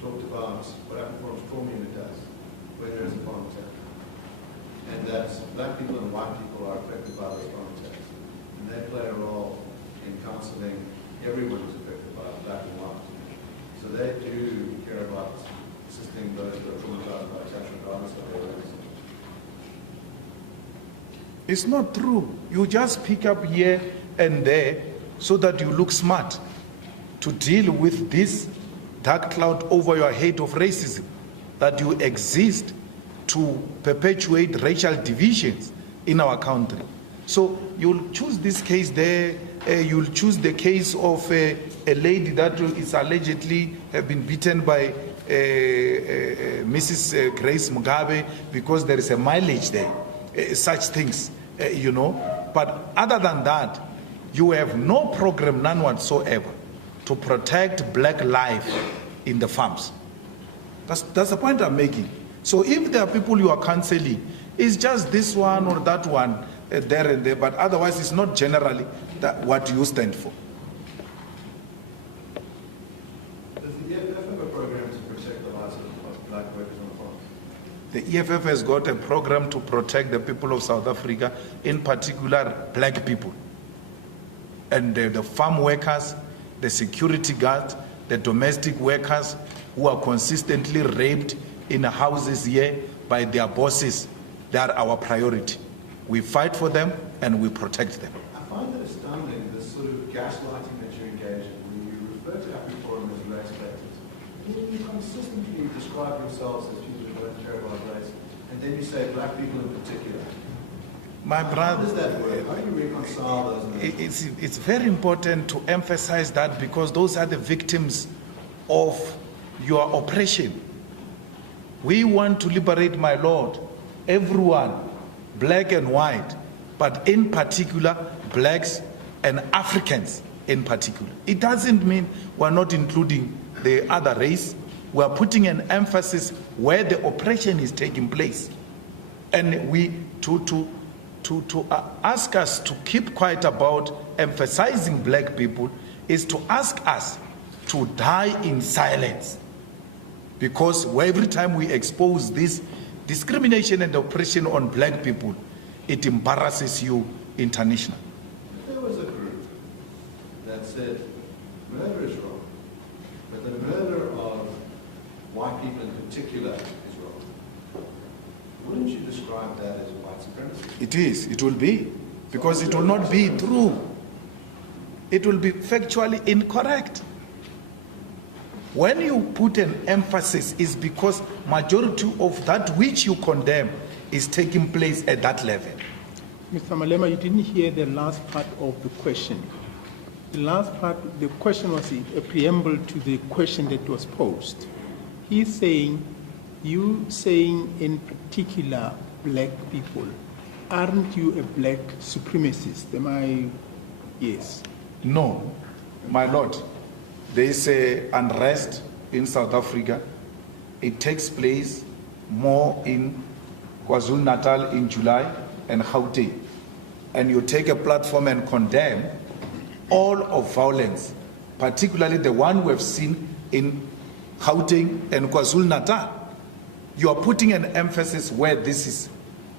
talked about what Afriforum's trauma unit does when there is a farm attack, and that black people and white people are affected by those farm attacks, and they play a role in counselling everyone who's affected by black and white. So they do care about assisting those who are traumatized by attacks regardless of their race. It's not true. You just pick up here and there so that you look smart to deal with this dark cloud over your head of racism, that you exist to perpetuate racial divisions in our country. So you'll choose this case there, you'll choose the case of a lady that is allegedly have been beaten by Mrs. Grace Mugabe because there is a mileage there, such things, you know. But other than that, you have no program, none whatsoever, to protect black life in the farms. That's the point I'm making. So if there are people you are counseling, it's just this one or that one, there and there, but otherwise it's not generally what you stand for. Does the EFF have a program to protect the lives of black workers on farms? The EFF has got a program to protect the people of South Africa, in particular black people. And the farm workers, the security guards, the domestic workers who are consistently raped in houses here by their bosses, they are our priority. We fight for them and we protect them. I find it astounding, this sort of gaslighting that you engage in when you refer to Afriforum as race-based. You consistently describe yourselves as people who don't care about race, and then you say black people in particular. My brother, how does that work? How do you reconcile those? It's very important to emphasize that because those are the victims of your oppression. We want to liberate, my Lord, everyone, black and white, but in particular, blacks and Africans in particular. It doesn't mean we're not including the other race. We're putting an emphasis where the oppression is taking place. And we, to ask us to keep quiet about emphasizing black people is to ask us to die in silence. Because every time we expose this discrimination and oppression on black people, it embarrasses you internationally. If there was a group that said murder is wrong, but the murder of white people in particular is wrong, wouldn't you describe that as white supremacy? It is, it will be, because it will not be true. It will be factually incorrect. When you put an emphasis, is because majority of that which you condemn is taking place at that level. Mr. Malema, you didn't hear the last part of the question. The last part, the question was a preamble to the question that was posed. He's saying, you saying in particular black people, aren't you a black supremacist? Am I? Yes. No, my lord. There is a unrest in South Africa. It takes place more in KwaZulu-Natal in July and Gauteng. And you take a platform and condemn all of violence, particularly the one we have seen in Gauteng and KwaZulu-Natal. you are putting an emphasis where this is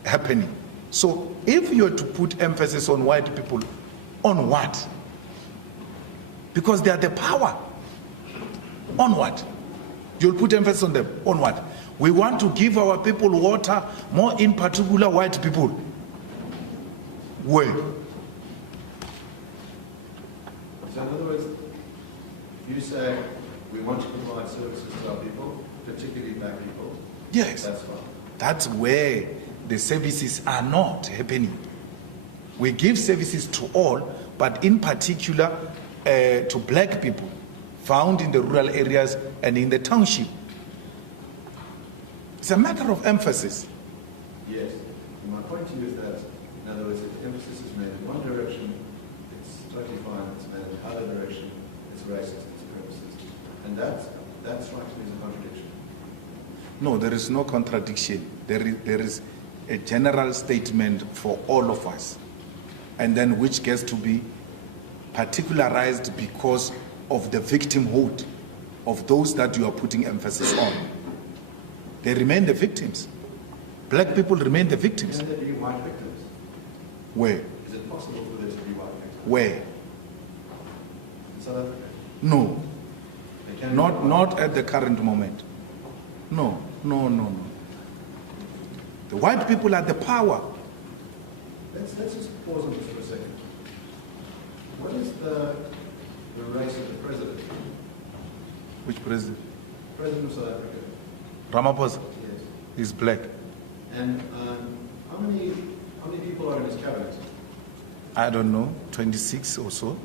happening. So if you're to put emphasis on white people, on what? Because they are the power. On what? You'll put emphasis on them. On what? We want to give our people water, more in particular white people. Where? So in other words, you say we want to provide services to our people, particularly black people. Yes. That's fine. That's where the services are not happening. We give services to all, but in particular to black people found in the rural areas and in the township. It's a matter of emphasis. Yes. And my point to you is that, in other words, if the emphasis is made in one direction, it's totally fine. It's made in the other direction, it's racist, it's supremacist. And that strikes me as a contradiction. No, there is no contradiction. There is a general statement for all of us, and then which gets to be particularized because of the victimhood of those that you are putting emphasis on. They remain the victims. Black people remain the victims. Can there be white victims? Where? Is it possible for there to be white victims? Where? In South Africa? No. There can be Not at the current moment. No. The white people are the power. Let's just pause on this for a second. What is the race of the president? Which president? President of South Africa. Ramaphosa Yes. is black. And how many people are in his cabinet? I don't know, 26 or so.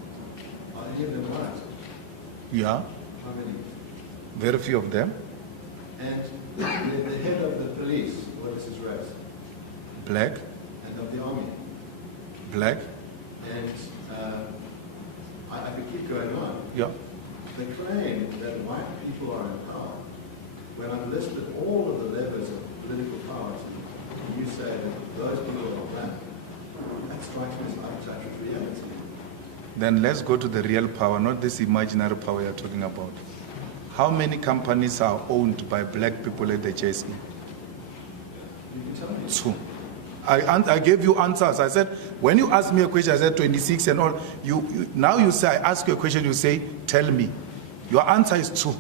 Are any of them white? Yeah, How many? very few of them. And the head of the police, what is his race? Black, And of the army. black. And I could keep going on. Yeah. The claim that white people are in power, when I've listed all of the levers of political power, you say that those people are black, that strikes me as out of touch with reality. Then let's go to the real power, not this imaginary power you're talking about. How many companies are owned by black people at the JSE? You can tell me. 2. I gave you answers. I said, when you ask me a question, I said 26 and all. Now you say, I ask you a question, you say, tell me. Your answer is 2.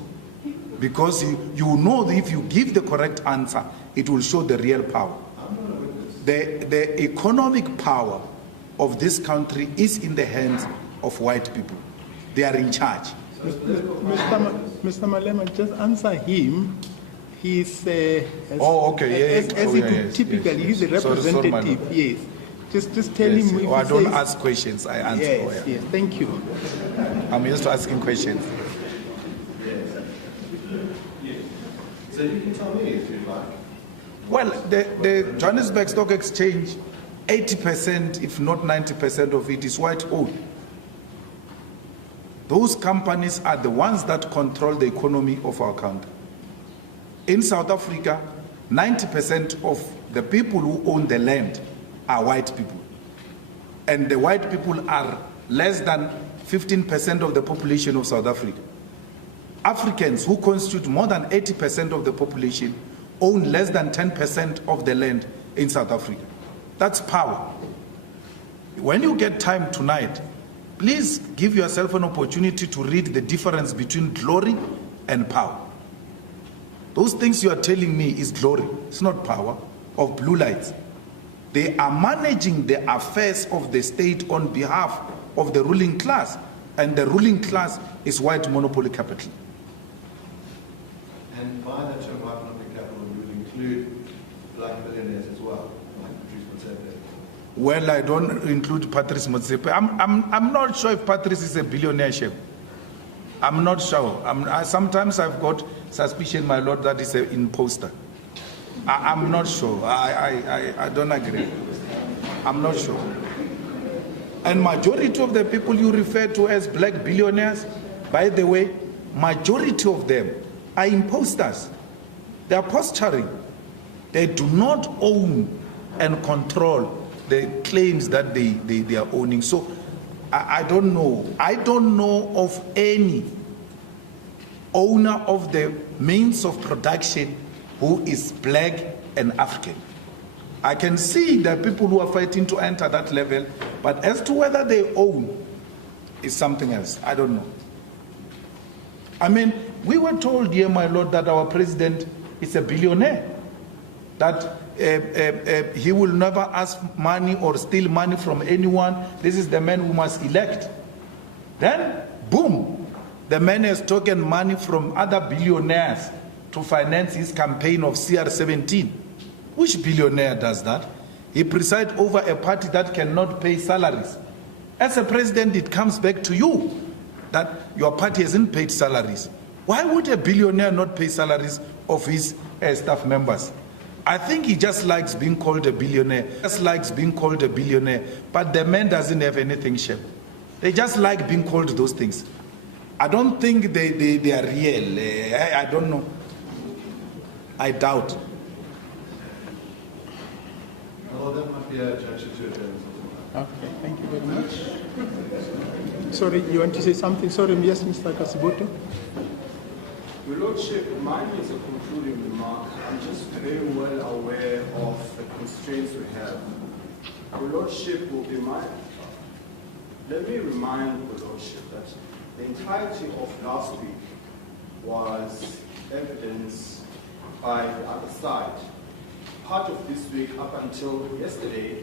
Because you know that if you give the correct answer, it will show the real power. I'm not a witness. The economic power of this country is in the hands of white people. They are in charge. So it's political power. Mr. Malema, just answer him. He's as he could typically, he's a representative. Yes. Just tell him. If I he don't says, ask questions, I answer. Yes, thank you. I'm used to asking questions. So you can tell me if you'd like. Well, the Johannesburg Stock Exchange, 80%, if not 90% of it is white-owned. Those companies are the ones that control the economy of our country. In South Africa, 90% of the people who own the land are white people. And the white people are less than 15% of the population of South Africa. Africans, who constitute more than 80% of the population, own less than 10% of the land in South Africa. That's power. When you get time tonight, please give yourself an opportunity to read the difference between glory and power. Those things you are telling me is glory. It's not power of blue lights. They are managing the affairs of the state on behalf of the ruling class, and the ruling class is white monopoly capital. And by that term, white monopoly capital, you would include black billionaires as well, like Patrice Motsepe. Well, I don't include Patrice Motsepe. I'm not sure if Patrice is a billionaire, chef. I'm not sure. Sometimes I've got suspicion, my lord, that is an imposter. I'm not sure. I don't agree. I'm not sure. And majority of the people you refer to as black billionaires, by the way, majority of them are imposters. They are posturing. They do not own and control the claims that they are owning. So I don't know. I don't know of any owner of the means of production who is black and African. I can see the people who are fighting to enter that level, but as to whether they own is something else. I don't know. I mean, we were told here, my lord, that our president is a billionaire, that he will never ask money or steal money from anyone. This is the man who must elect. Then, boom, the man has taken money from other billionaires to finance his campaign of CR17. Which billionaire does that? He presides over a party that cannot pay salaries. As a president, it comes back to you that your party hasn't paid salaries. Why would a billionaire not pay salaries of his staff members? I think he just likes being called a billionaire. Just likes being called a billionaire. But the man doesn't have anything, Chef. They just like being called those things. I don't think they are real. I don't know. I doubt. Well, that might be a judge to adjourn. Okay, thank you very much. Sorry, you want to say something? Sorry, yes, Mr. Kasiboto. Your Lordship, mine is a concluding remark. I'm just very well aware of the constraints we have. Your Lordship will be mine. Let me remind Your Lordship that the entirety of last week was evidence by the other side. Part of this week up until yesterday,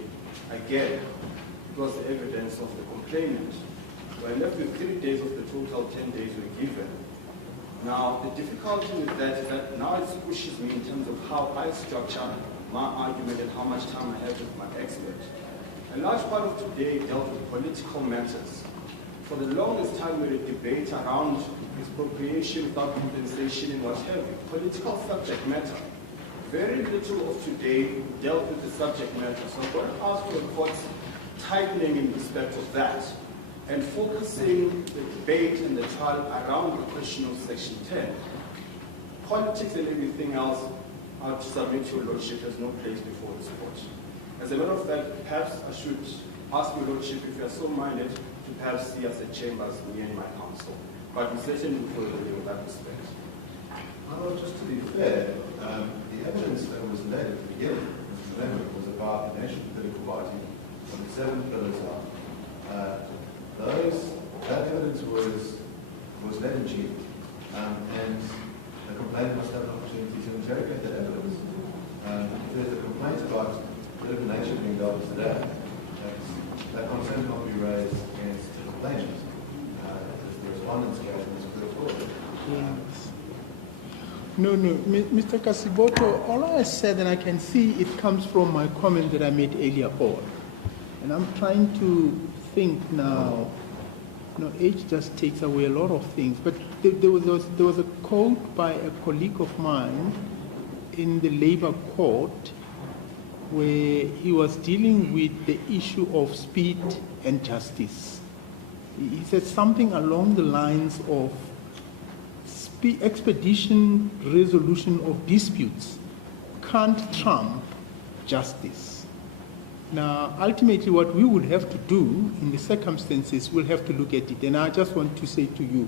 again, it was the evidence of the complainant. We're left with 3 days of the total 10 days we're given. Now, the difficulty with that is that now it pushes me in terms of how I structure my argument and how much time I have with my expert. A large part of today dealt with political matters. For the longest time, we had a debate around expropriation without compensation and what have you. Political subject matter. Very little of today dealt with the subject matter. So I'm going to ask for a court tightening in respect of that and focusing the debate and the trial around the question of Section 10. Politics and everything else, I have to submit to Your Lordship, has no place before this court. As a matter of fact, perhaps I should ask Your Lordship, if you are so minded, to perhaps see us at chambers near my counsel. But we certainly will in that respect. Well, just to be fair, the evidence that was led at the beginning was about the national political party and the 7 pillars are. That evidence was led in chief, and the complainant must have an opportunity to interrogate that evidence. If there's a complaint about political nature being dealt with today, that concern cannot be raised against the complainant. The respondent's case was put forward. No, Mr. Kasiboto, all I said, and I can see it comes from my comment that I made earlier on. And I'm trying to think now, age just takes away a lot of things. But there was a quote by a colleague of mine in the labor court where he was dealing with the issue of speed and justice. He said something along the lines of expedition resolution of disputes can't trump justice. Now, ultimately, what we would have to do in the circumstances, we'll have to look at it. And I just want to say to you,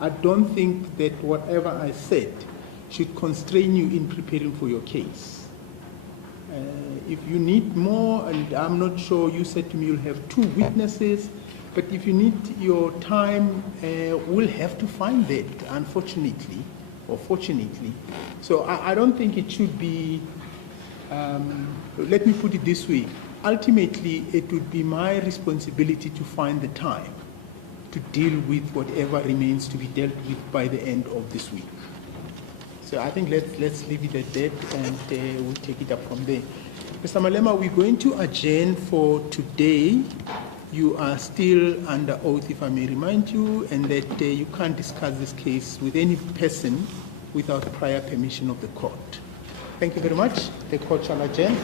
I don't think that whatever I said should constrain you in preparing for your case. If you need more, and I'm not sure, you said to me you'll have 2 witnesses, but if you need your time, we'll have to find that, unfortunately, or fortunately. So I don't think it should be, let me put it this way. Ultimately, it would be my responsibility to find the time to deal with whatever remains to be dealt with by the end of this week. So I think let's leave it at that, and we'll take it up from there. Mr. Malema, we're going to adjourn for today. You are still under oath, if I may remind you, and that you can't discuss this case with any person without prior permission of the court. Thank you very much. The court shall adjourn.